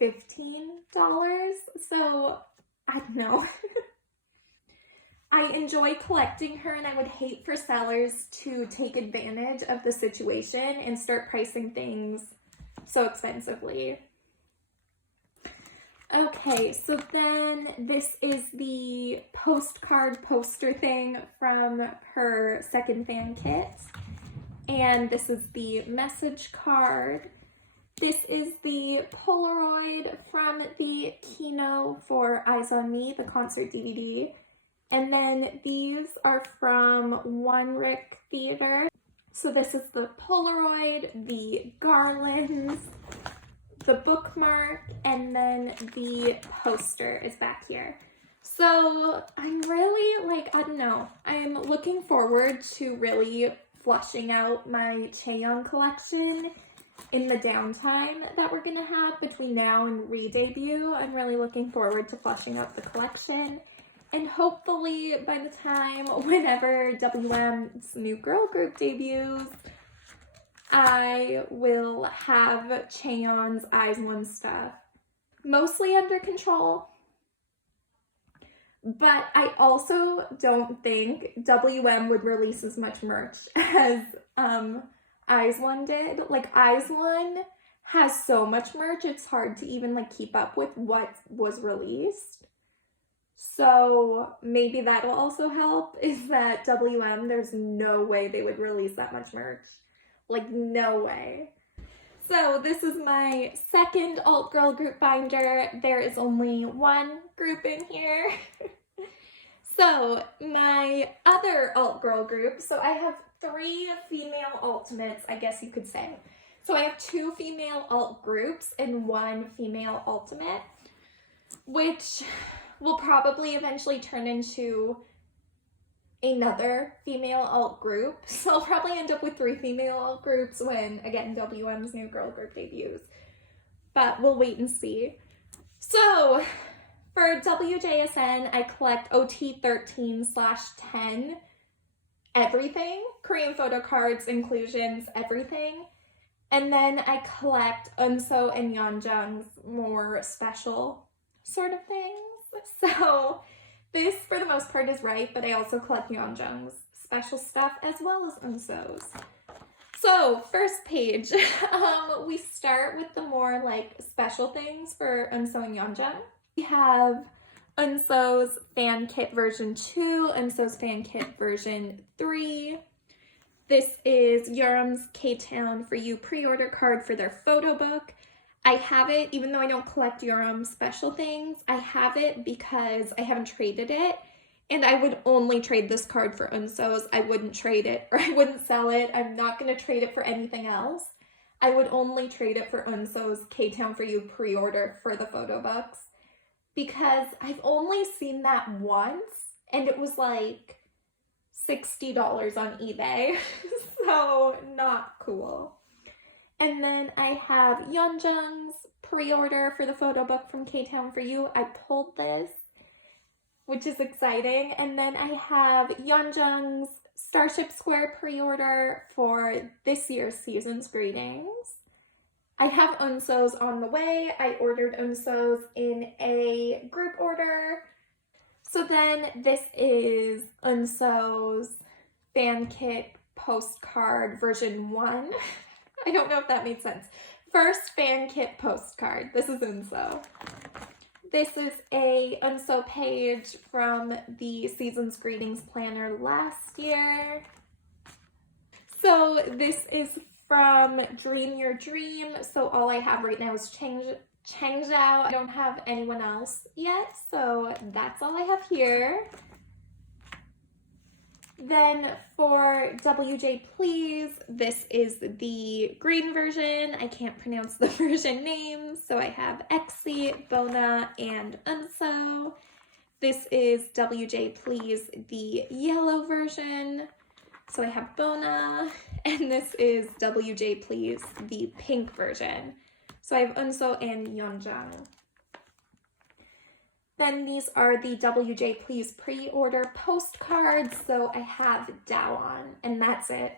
$15, so I don't know. I enjoy collecting her, and I would hate for sellers to take advantage of the situation and start pricing things so expensively. Okay, so then this is the postcard poster thing from her second fan kit. And this is the message card. This is the Polaroid from the Kino for Eyes on Me, the concert DVD. And then these are from One Rick Theater. So this is the Polaroid, the garlands, the bookmark, and then the poster is back here. So I'm really, like, I don't know, I'm looking forward to really flushing out my Chaeyeon collection in the downtime that we're gonna have between now and re-debut. I'm really looking forward to flushing out the collection. And hopefully by the time whenever WM's new girl group debuts, I will have Chaeyeon's IZ*ONE stuff mostly under control. But I also don't think WM would release as much merch as IZ*ONE did. Like, IZ*ONE has so much merch, it's hard to even like keep up with what was released. So maybe that'll also help, is that WM, there's no way they would release that much merch. Like, no way. So this is my second alt girl group binder. There is only one group in here. So my other alt girl group, so I have 3 female ultimates, I guess you could say. So I have 2 female alt groups and 1 female ultimate, which will probably eventually turn into another female alt group. So I'll probably end up with 3 female alt groups when, again, WM's new girl group debuts. But we'll wait and see. So for WJSN, I collect OT13/10, everything. Korean photo cards, inclusions, everything. And then I collect Eunso and Yeonjung's more special sort of things. So this, for the most part, is right, but I also collect Yeonjung's special stuff as well as Eunso's. So, first page, we start with the more, like, special things for Eunso and Yeonjung. We have Eunso's fan kit version 2, Eunso's fan kit version 3. This is Yeorum's K-Town For You pre-order card for their photo book. I have it, even though I don't collect Yeorum's special things, I have it because I haven't traded it, and I would only trade this card for Eunso's. I wouldn't trade it, or I wouldn't sell it. I'm not going to trade it for anything else. I would only trade it for Eunso's K-Town For You pre-order for the photo books, because I've only seen that once, and it was like $60 on eBay, so not cool. And then I have Yeonjung's pre-order for the photo book from K-Town For You. I pulled this, which is exciting. And then I have Yeonjung's Starship Square pre-order for this year's season's greetings. I have Eunso's on the way. I ordered Eunso's in a group order. So then this is Eunso's fan kit postcard version 1. I don't know if that made sense. First fan kit postcard. This is Unso. This is a Unso page from the Season's Greetings Planner last year. So this is from Dream Your Dream. So all I have right now is Changzhou. I don't have anyone else yet, so that's all I have here. Then for WJ Please, this is the green version. I can't pronounce the version names, so I have Exi, Bona, and Unso. This is WJ Please, the yellow version. So I have Bona, and this is WJ Please, the pink version. So I have Unso and Yeonjang. Then these are the WJ Please pre-order postcards. So I have Daewon, and that's it.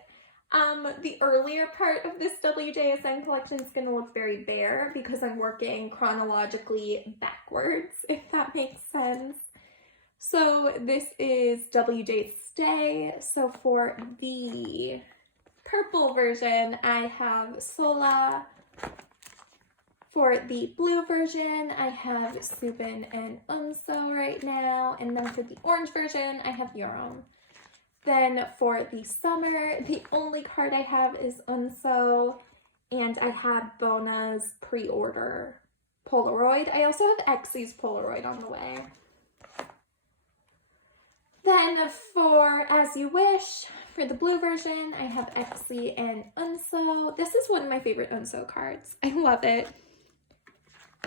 The earlier part of this WJSN collection is going to look very bare because I'm working chronologically backwards, if that makes sense. So this is WJ Stay. So for the purple version, I have Sola. For the blue version, I have Subin and Unso right now. And then for the orange version, I have Yeoreom. Then for the summer, the only card I have is Unso. And I have Bona's pre-order Polaroid. I also have Exi's Polaroid on the way. Then for As You Wish, for the blue version, I have Exi and Unso. This is one of my favorite Unso cards. I love it.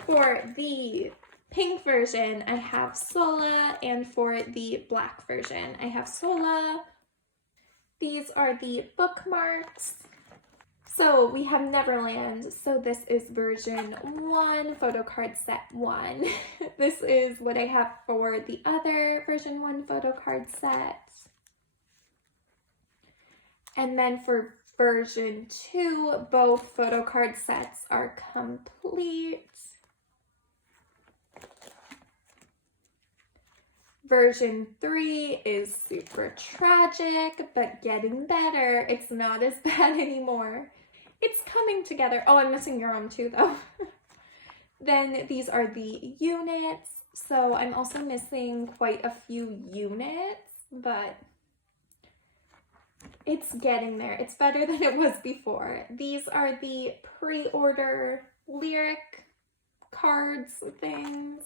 For the pink version, I have Sola, and for the black version, I have Sola. These are the bookmarks. So we have Neverland. So this is version 1, Photocard set 1. This is what I have for the other version 1 Photocard set. And then for version 2, both Photocard sets are complete. Version 3 is super tragic, but getting better. It's not as bad anymore. It's coming together. Oh, I'm missing Yeoreom too, though. Then these are the units. So I'm also missing quite a few units, but it's getting there. It's better than it was before. These are the pre-order lyric cards things,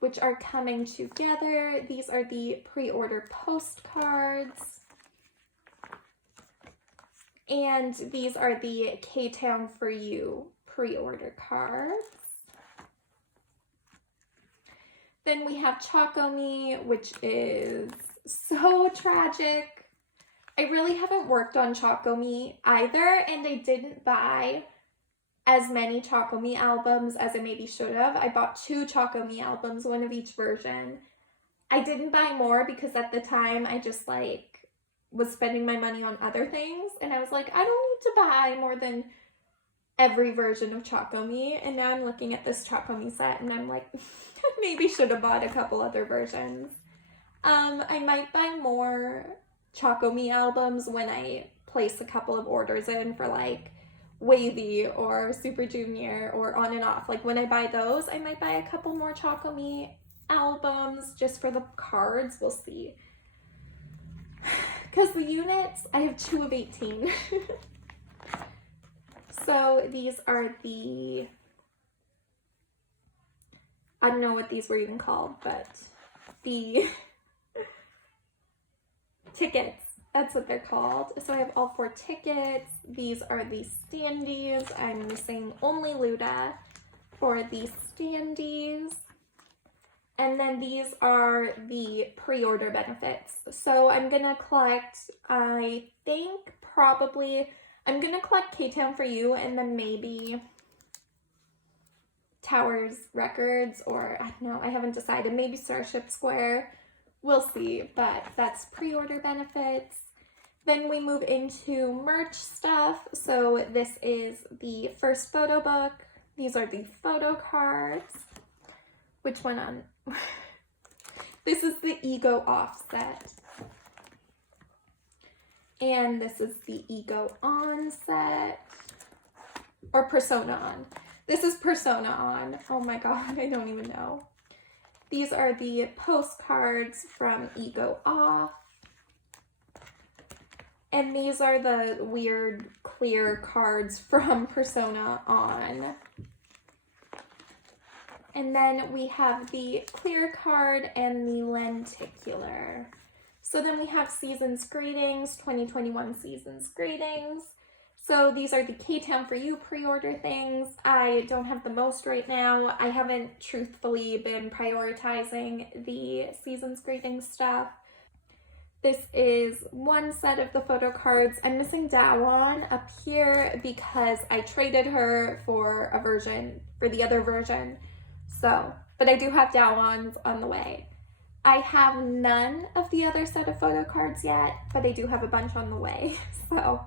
which are coming together. These are the pre-order postcards. And these are the K-Town For You pre-order cards. Then we have Chocomi, which is so tragic. I really haven't worked on Chocomi either, and I didn't buy as many Chocomi albums as I maybe should have. I bought 2 Chocomi albums, one of each version. I didn't buy more because at the time I just was spending my money on other things, and I was like, I don't need to buy more than every version of Chocomi. And now I'm looking at this Chocomi set and I'm like, maybe should have bought a couple other versions. I might buy more Chocomi albums when I place a couple of orders in for Wavy or Super Junior or On and Off. When I buy those, I might buy a couple more Chocomi albums just for the cards. We'll see. Because the units, I have 2 of 18. So these are the, I don't know what these were even called, but the tickets. That's what they're called. So I have all 4 tickets. These are the standees. I'm missing only Luda for the standees. And then these are the pre-order benefits. So I'm gonna collect, I think probably, I'm gonna collect K-Town For You and then maybe Towers Records, or I don't know, I haven't decided, maybe Starship Square. We'll see, but that's pre-order benefits. Then we move into merch stuff. So this is the first photo book. These are the photo cards. Which one on? This is the Ego offset. And this is the Ego on set. or Persona on. This is Persona on. Oh my god, I don't even know. These are the postcards from Ego Off. And these are the weird clear cards from Persona on. And then we have the clear card and the lenticular. So then we have Season's Greetings, 2021 Season's Greetings. So these are the K-Town For You pre-order things. I don't have the most right now. I haven't truthfully been prioritizing the Season's Greetings stuff. This is one set of the photo cards. I'm missing Dawon up here because I traded her for a version, for the other version. So, but I do have Dawons on the way. I have none of the other set of photo cards yet, but I do have a bunch on the way. So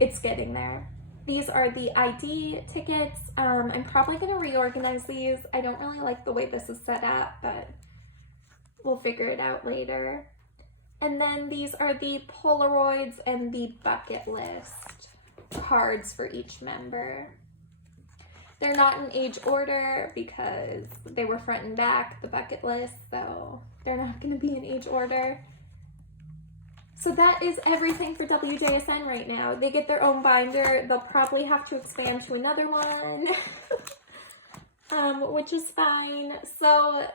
it's getting there. These are the ID tickets. I'm probably going to reorganize these. I don't really like the way this is set up, but we'll figure it out later. And then these are the Polaroids and the bucket list cards for each member. They're not in age order because they were front and back, the bucket list, so they're not going to be in age order. So that is everything for WJSN right now. They get their own binder. They'll probably have to expand to another one, which is fine. So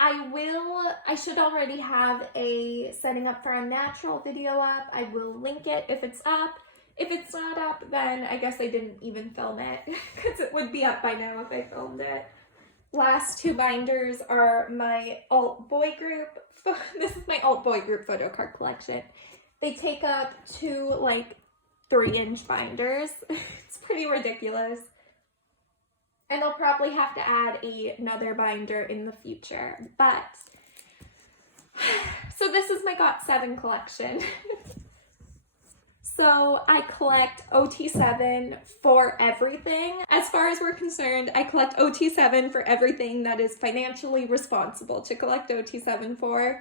I should already have a setting up for a natural video up. I will link it if it's up. If it's not up, then I guess I didn't even film it because it would be up by now if I filmed it. Last two binders are my alt boy group. This is my alt boy group Photocard collection. They take up two like 3-inch binders. It's pretty ridiculous. And I'll probably have to add another binder in the future. But, so this is my got7 collection. So I collect OT7 for everything. As far as we're concerned, I collect OT7 for everything that is financially responsible to collect OT7 for.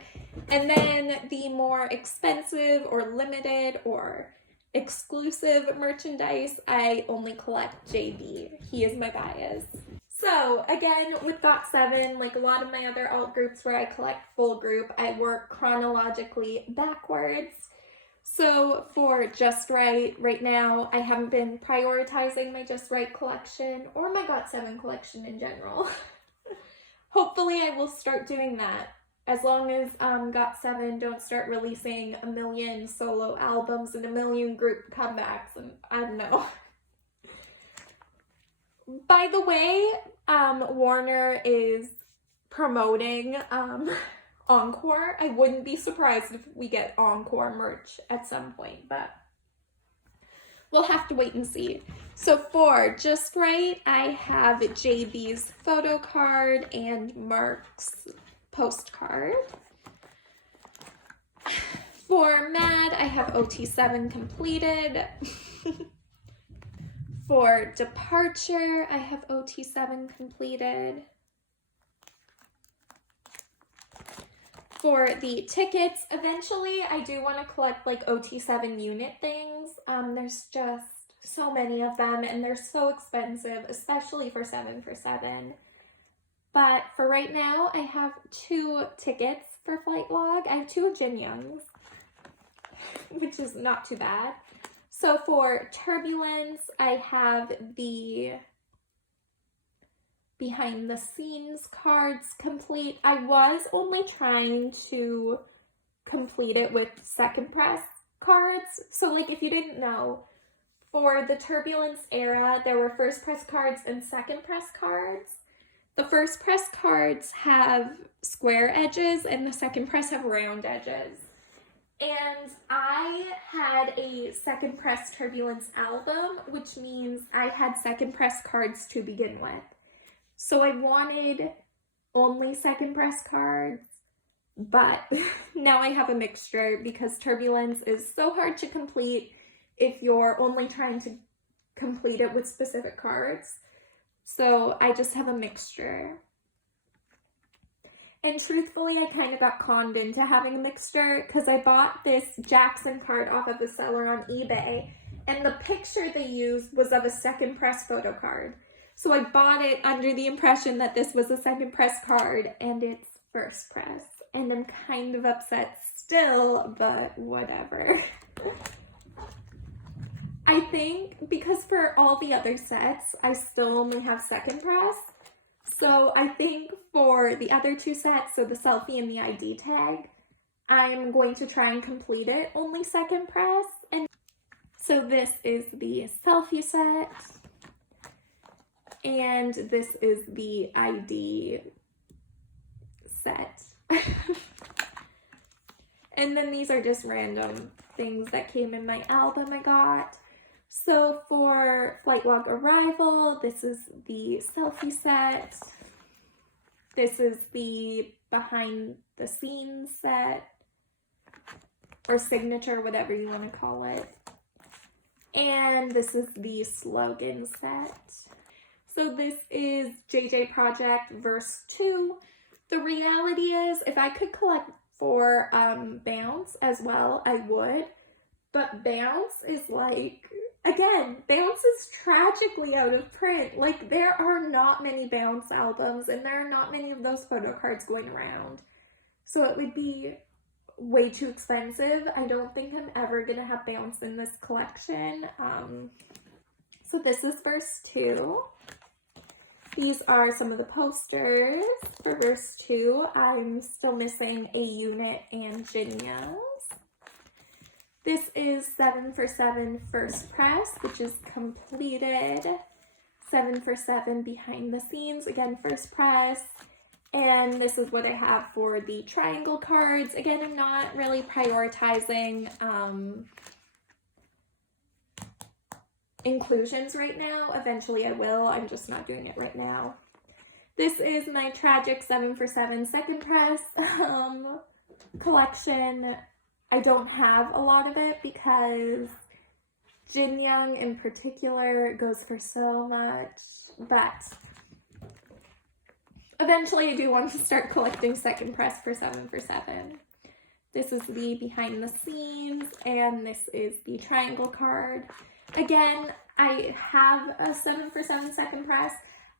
And then the more expensive or limited or exclusive merchandise, I only collect JB. He is my bias. So again, with got7, like a lot of my other alt groups where I collect full group, I work chronologically backwards. So for Just right now, I haven't been prioritizing my Just Right collection or my got7 collection in general. Hopefully I will start doing that as long as got7 don't start releasing a million solo albums and a million group comebacks, and I don't know. By the way, Warner is promoting Encore. I wouldn't be surprised if we get Encore merch at some point, but we'll have to wait and see. So for Just Right, I have JB's photo card and Mark's postcard. For Mad, I have OT7 completed. For Departure, I have OT7 completed. For the tickets, eventually I do want to collect like OT7 unit things. There's just so many of them and they're so expensive, especially for 7 for 7. But for right now, I have 2 tickets for Flight Log. I have 2 Jin Youngs, which is not too bad. So for Turbulence, I have the behind the scenes cards complete. I was only trying to complete it with second press cards. So like if you didn't know, for the Turbulence era, there were first press cards and second press cards. The first press cards have square edges and the second press have round edges. And I had a second press Turbulence album, which means I had second press cards to begin with. So I wanted only second press cards, but now I have a mixture because Turbulence is so hard to complete if you're only trying to complete it with specific cards. So I just have a mixture. And truthfully, I kind of got conned into having a mixture because I bought this Jackson card off of a seller on eBay and the picture they used was of a second press photo card. So I bought it under the impression that this was a second press card, and it's first press. And I'm kind of upset still, but whatever. I think because for all the other sets, I still only have second press. So I think for the other two sets, so the selfie and the ID tag, I'm going to try and complete it only second press. And so this is the selfie set, and this is the ID set. And then these are just random things that came in my album I got. So for Flight Log Arrival, this is the selfie set. This is the behind the scenes set, or signature, whatever you want to call it. And this is the slogan set. So this is JJ Project Verse 2. The reality is, if I could collect for Bounce as well, I would. But Bounce is like, again, Bounce is tragically out of print. Like, there are not many Bounce albums, and there are not many of those photo cards going around. So it would be way too expensive. I don't think I'm ever gonna have Bounce in this collection. So this is Verse 2. These are some of the posters for Verse 2. I'm still missing a unit and Genius. This is 7 for 7 first press, which is completed. 7 for 7 behind the scenes, again first press. And this is what I have for the triangle cards. Again, I'm not really prioritizing inclusions right now. Eventually I will. I'm just not doing it right now. This is my tragic 7 for 7 second press collection. I don't have a lot of it because Jin Young in particular goes for so much, but eventually I do want to start collecting second press for 7 for 7. This is the behind the scenes, and this is the triangle card. Again, I have a 7 for 7 second press.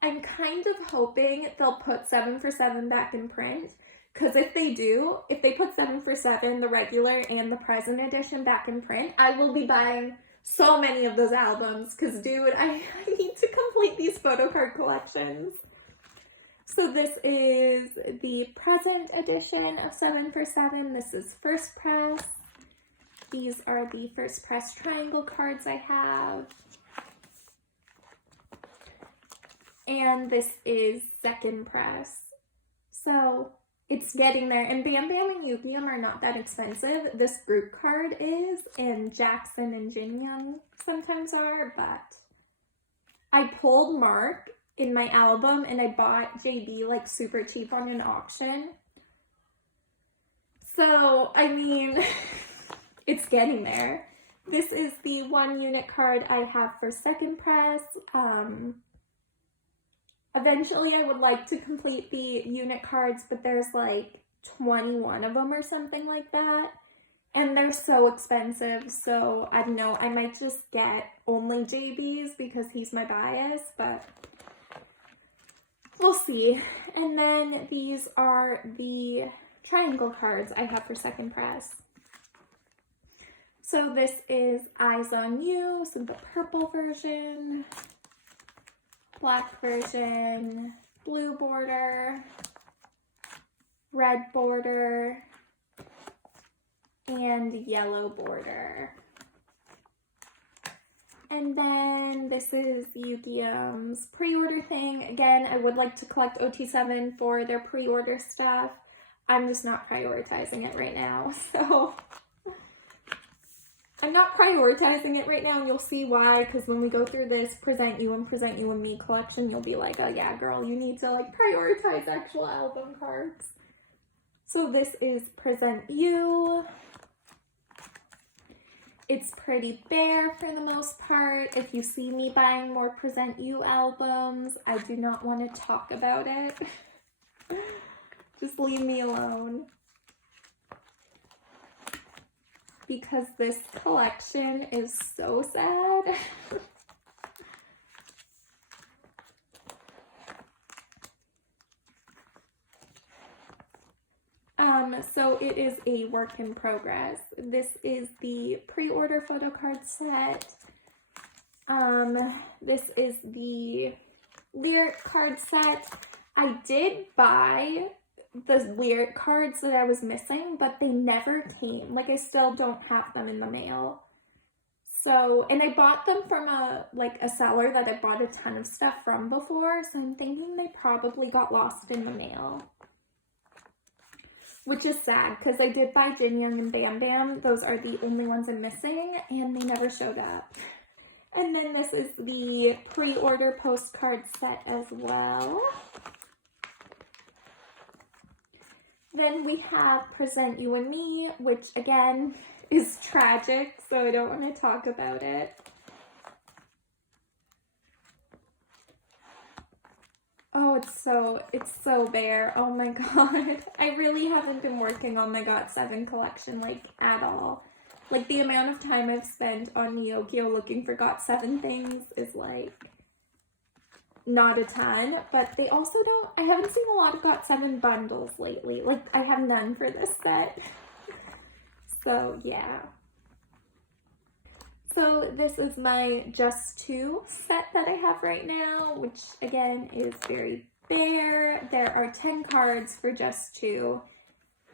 I'm kind of hoping they'll put 7 for 7 back in print, because if they do, if they put 7 for 7, the regular and the present edition back in print, I will be buying so many of those albums, because dude, I need to complete these photo card collections. So this is the present edition of 7 for 7. This is first press. These are the first press triangle cards I have. And this is second press. So it's getting there. And Bam Bam and Yukium are not that expensive. This group card is, and Jackson and Jin Young sometimes are, but I pulled Mark in my album and I bought JB like super cheap on an auction. So, I mean, it's getting there. This is the 1 unit card I have for second press. Eventually I would like to complete the unit cards, but there's like 21 of them or something like that. And they're so expensive, so I don't know, I might just get only JB's because he's my bias, but we'll see. And then these are the triangle cards I have for second press. So this is Eyes on You, so the purple version, black version, blue border, red border, and yellow border. And then this is Yukium's pre-order thing. Again, I would like to collect OT7 for their pre-order stuff. I'm just not prioritizing it right now, so I'm not prioritizing it right now, and you'll see why, because when we go through this Present You and Me collection, you'll be like, oh yeah, girl, you need to like prioritize actual album cards. So this is Present You. It's pretty bare for the most part. If you see me buying more Present You albums, I do not want to talk about it. Just leave me alone. because this collection is so sad. So it is a work in progress. This is the pre-order photo card set. This is the lyric card set. I did buy the lyric cards that I was missing, but they never came. Like, I still don't have them in the mail. So, and I bought them from a seller that I bought a ton of stuff from before, so I'm thinking they probably got lost in the mail. Which is sad, because I did buy Jin Young and Bam Bam. Those are the only ones I'm missing, and they never showed up. And then this is the pre-order postcard set as well. Then we have Present You and Me, which again is tragic, so I don't want to talk about it. Oh, it's so bare. Oh my god. I really haven't been working on my got7 collection, like, at all. Like, the amount of time I've spent on Yu-Gi-Oh! Looking for got7 things is, like, not a ton. But they also I haven't seen a lot of got7 bundles lately. Like, I have none for this set. So, yeah. So this is my Just 2 set that I have right now, which again is very bare. There are 10 cards for Just 2.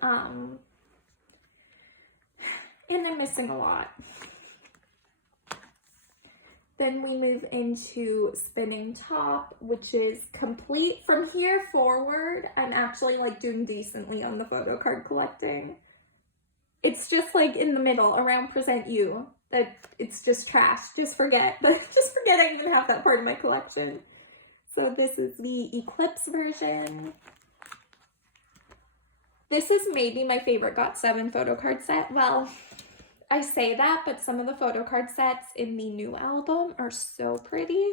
And I'm missing a lot. Then we move into Spinning Top, which is complete. From here forward, I'm actually like doing decently on the photo card collecting. It's just like in the middle, around Present You. That it's just trash. Just forget I even have that part of my collection. So this is the Eclipse version. This is maybe my favorite got7 photo card set. Well, I say that, but some of the photo card sets in the new album are so pretty.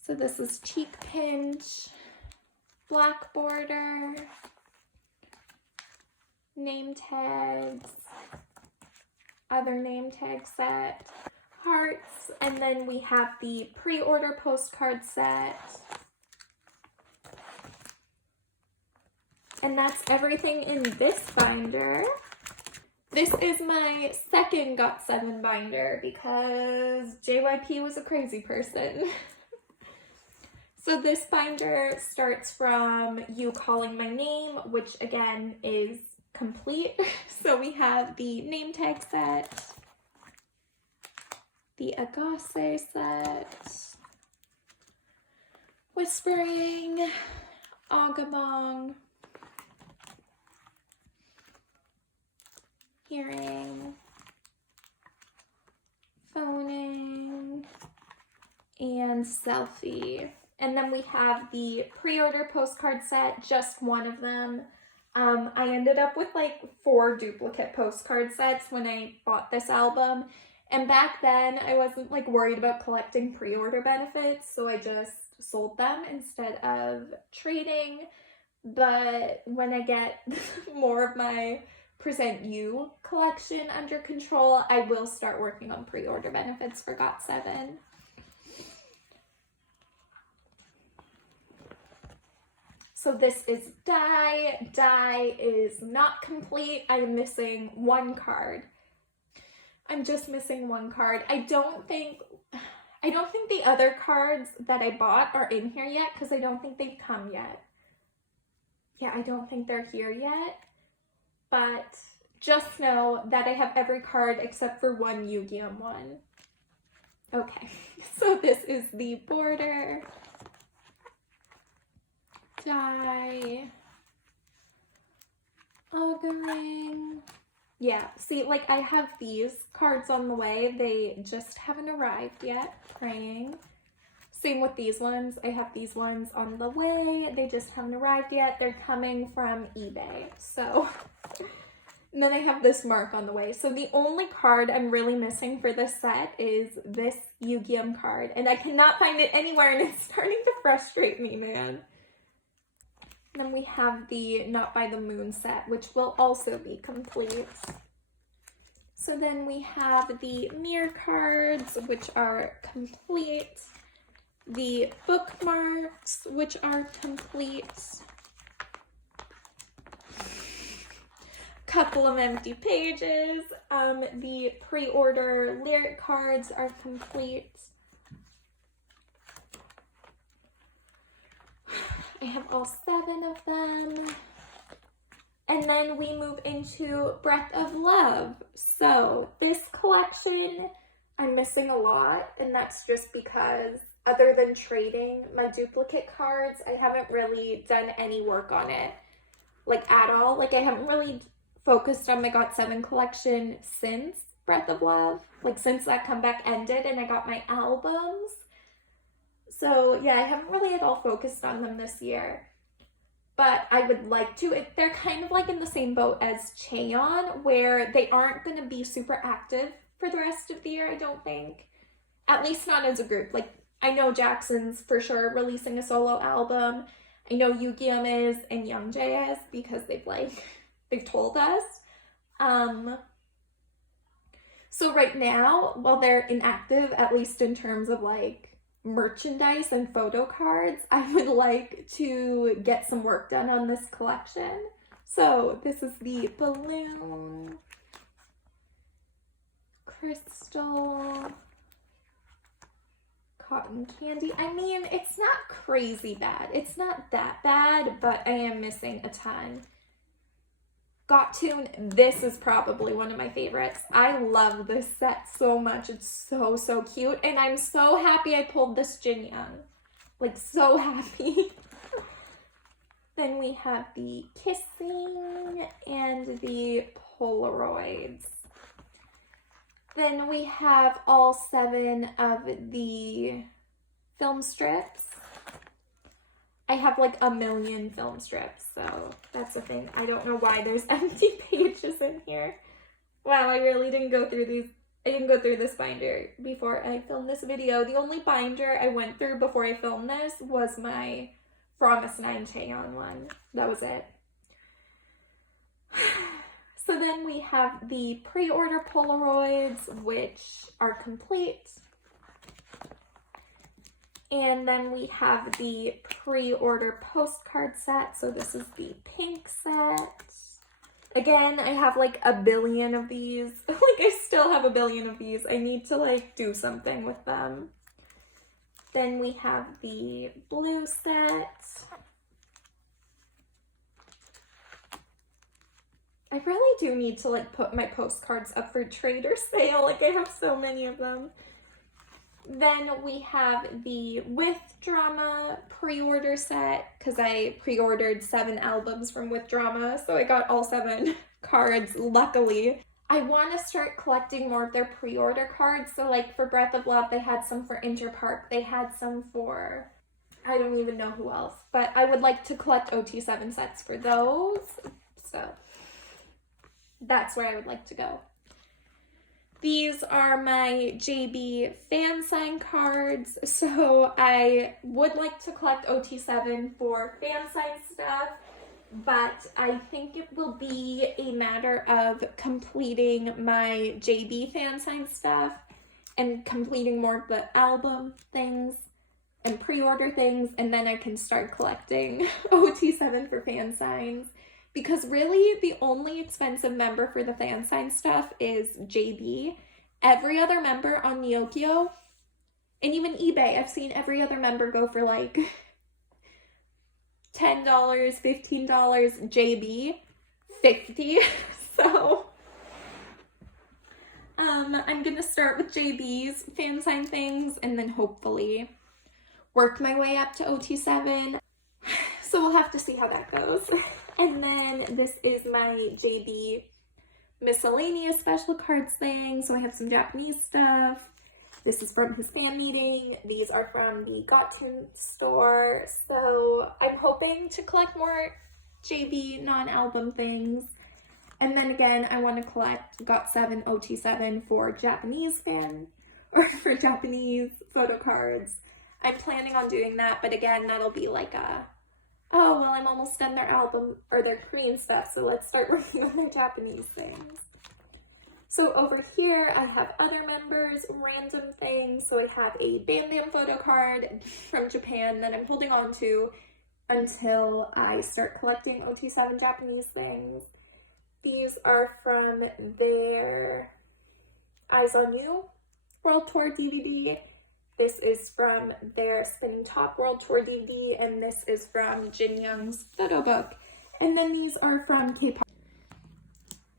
So this is Cheek Pinch, black border, name tags, other name tag set, hearts, and then we have the pre-order postcard set. And that's everything in this binder. This is my second got7 binder because JYP was a crazy person. So this binder starts from You Calling My Name, which again is complete. So we have the name tag set, the Agase set, Whispering, Agabong, Hearing, Phoning, and Selfie. And then we have the pre-order postcard set, just one of them. I ended up with like 4 duplicate postcard sets when I bought this album. And back then I wasn't like worried about collecting pre-order benefits, so I just sold them instead of trading. But when I get more of my Present You collection under control, I will start working on pre-order benefits for got7. So this is Die. Die is not complete. I am missing 1 card. I'm just missing 1 card. I don't think the other cards that I bought are in here yet because I don't think they've come yet. Yeah, I don't think they're here yet. But just know that I have every card except for 1 Yu-Gi-Oh! one. Okay, so this is the border. Die. Auguring. Yeah, see, like, I have these cards on the way. They just haven't arrived yet. Praying. Same with these ones. I have these ones on the way. They just haven't arrived yet. They're coming from eBay. So, and then I have this mark on the way. So the only card I'm really missing for this set is this Yu-Gi-Oh! Card. And I cannot find it anywhere, and it's starting to frustrate me, man. Then we have the Not by the Moon set, which will also be complete. So then we have the mirror cards, which are complete. The bookmarks, which are complete. Couple of empty pages. The pre-order lyric cards are complete. I have all 7 of them. And then we move into Breath of Love. So this collection, I'm missing a lot, and that's just because other than trading my duplicate cards, I haven't really done any work on it, like at all. Like I haven't really focused on my got7 collection since Breath of Love, like since that comeback ended and I got my albums. So yeah, I haven't really at all focused on them this year, but I would like to. They're kind of like in the same boat as Cheon, where they aren't going to be super active for the rest of the year, I don't think. At least not as a group. Like, I know Jackson's for sure releasing a solo album. I know Yugyeom is and Youngjae is because they've told us. So right now, while they're inactive, at least in terms of like merchandise and photo cards, I would like to get some work done on this collection. So this is the balloon, crystal, cotton candy. I mean, it's not crazy bad. It's not that bad, but I am missing a ton. got7, this is probably one of my favorites. I love this set so much. It's so, so cute. And I'm so happy I pulled this Jin Young. Like, so happy. Then we have the kissing and the Polaroids. Then we have all 7 of the film strips. I have like a million film strips, so that's a thing. I don't know why there's empty pages in here. Wow, I really didn't go through these. I didn't go through this binder before I filmed this video. The only binder I went through before I filmed this was my Promise 9 Cheon one. That was it. So then we have the pre-order Polaroids, which are complete. And then we have the pre-order postcard set. So this is the pink set. Again, I have like a billion of these. Like I still have a billion of these. I need to like do something with them. Then we have the blue set. I really do need to like put my postcards up for trade or sale. Like I have so many of them. Then we have the With Drama pre-order set because I pre-ordered 7 albums from With Drama, so I got all 7 cards, luckily. I want to start collecting more of their pre-order cards. So like for Breath of Love, they had some for Interpark. They had some for, I don't even know who else, but I would like to collect OT7 sets for those. So that's where I would like to go. These are my JB fan sign cards, so I would like to collect OT7 for fan sign stuff, but I think it will be a matter of completing my JB fan sign stuff and completing more of the album things and pre-order things, and then I can start collecting OT7 for fan signs. Because really, the only expensive member for the fan sign stuff is JB. Every other member on Neokyo, and even eBay, I've seen every other member go for like $10, $15, JB, $50. So, I'm gonna start with JB's fan sign things, and then hopefully work my way up to OT7. So we'll have to see how that goes. And then this is my JB miscellaneous special cards thing. So I have some Japanese stuff. This is from his fan meeting. These are from the got7 store. So I'm hoping to collect more JB non-album things. And then again, I want to collect got7 OT7 for Japanese fan, or for Japanese photo cards. I'm planning on doing that, but again, that'll be like a, oh, well, I'm almost done their album or their Korean stuff, so let's start working on their Japanese things. So over here, I have other members, random things. So I have a Bam Bam photo card from Japan that I'm holding on to until I start collecting OT7 Japanese things. These are from their Eyes on You World Tour DVD. This is from their Spinning Top World Tour DVD, and this is from Jin Young's photo book. And then these are from K-pop.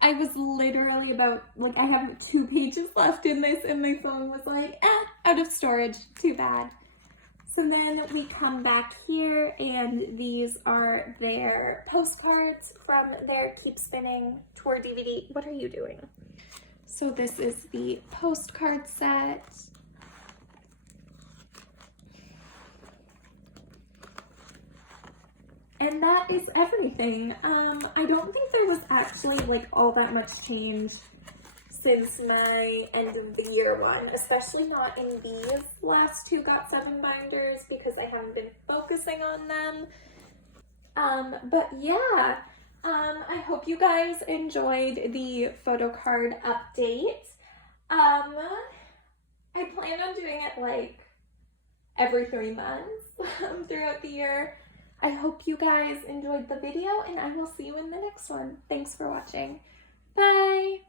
I was literally about, like, I have 2 pages left in this, and my phone was like, out of storage, too bad. So then we come back here, and these are their postcards from their Keep Spinning Tour DVD. What are you doing? So this is the postcard set. And that is everything. I don't think there was actually like all that much change since my end of the year one, especially not in these last 2 got7 binders because I haven't been focusing on them. But yeah, I hope you guys enjoyed the Photocard update. I plan on doing it like every 3 months throughout the year. I hope you guys enjoyed the video, and I will see you in the next one. Thanks for watching. Bye!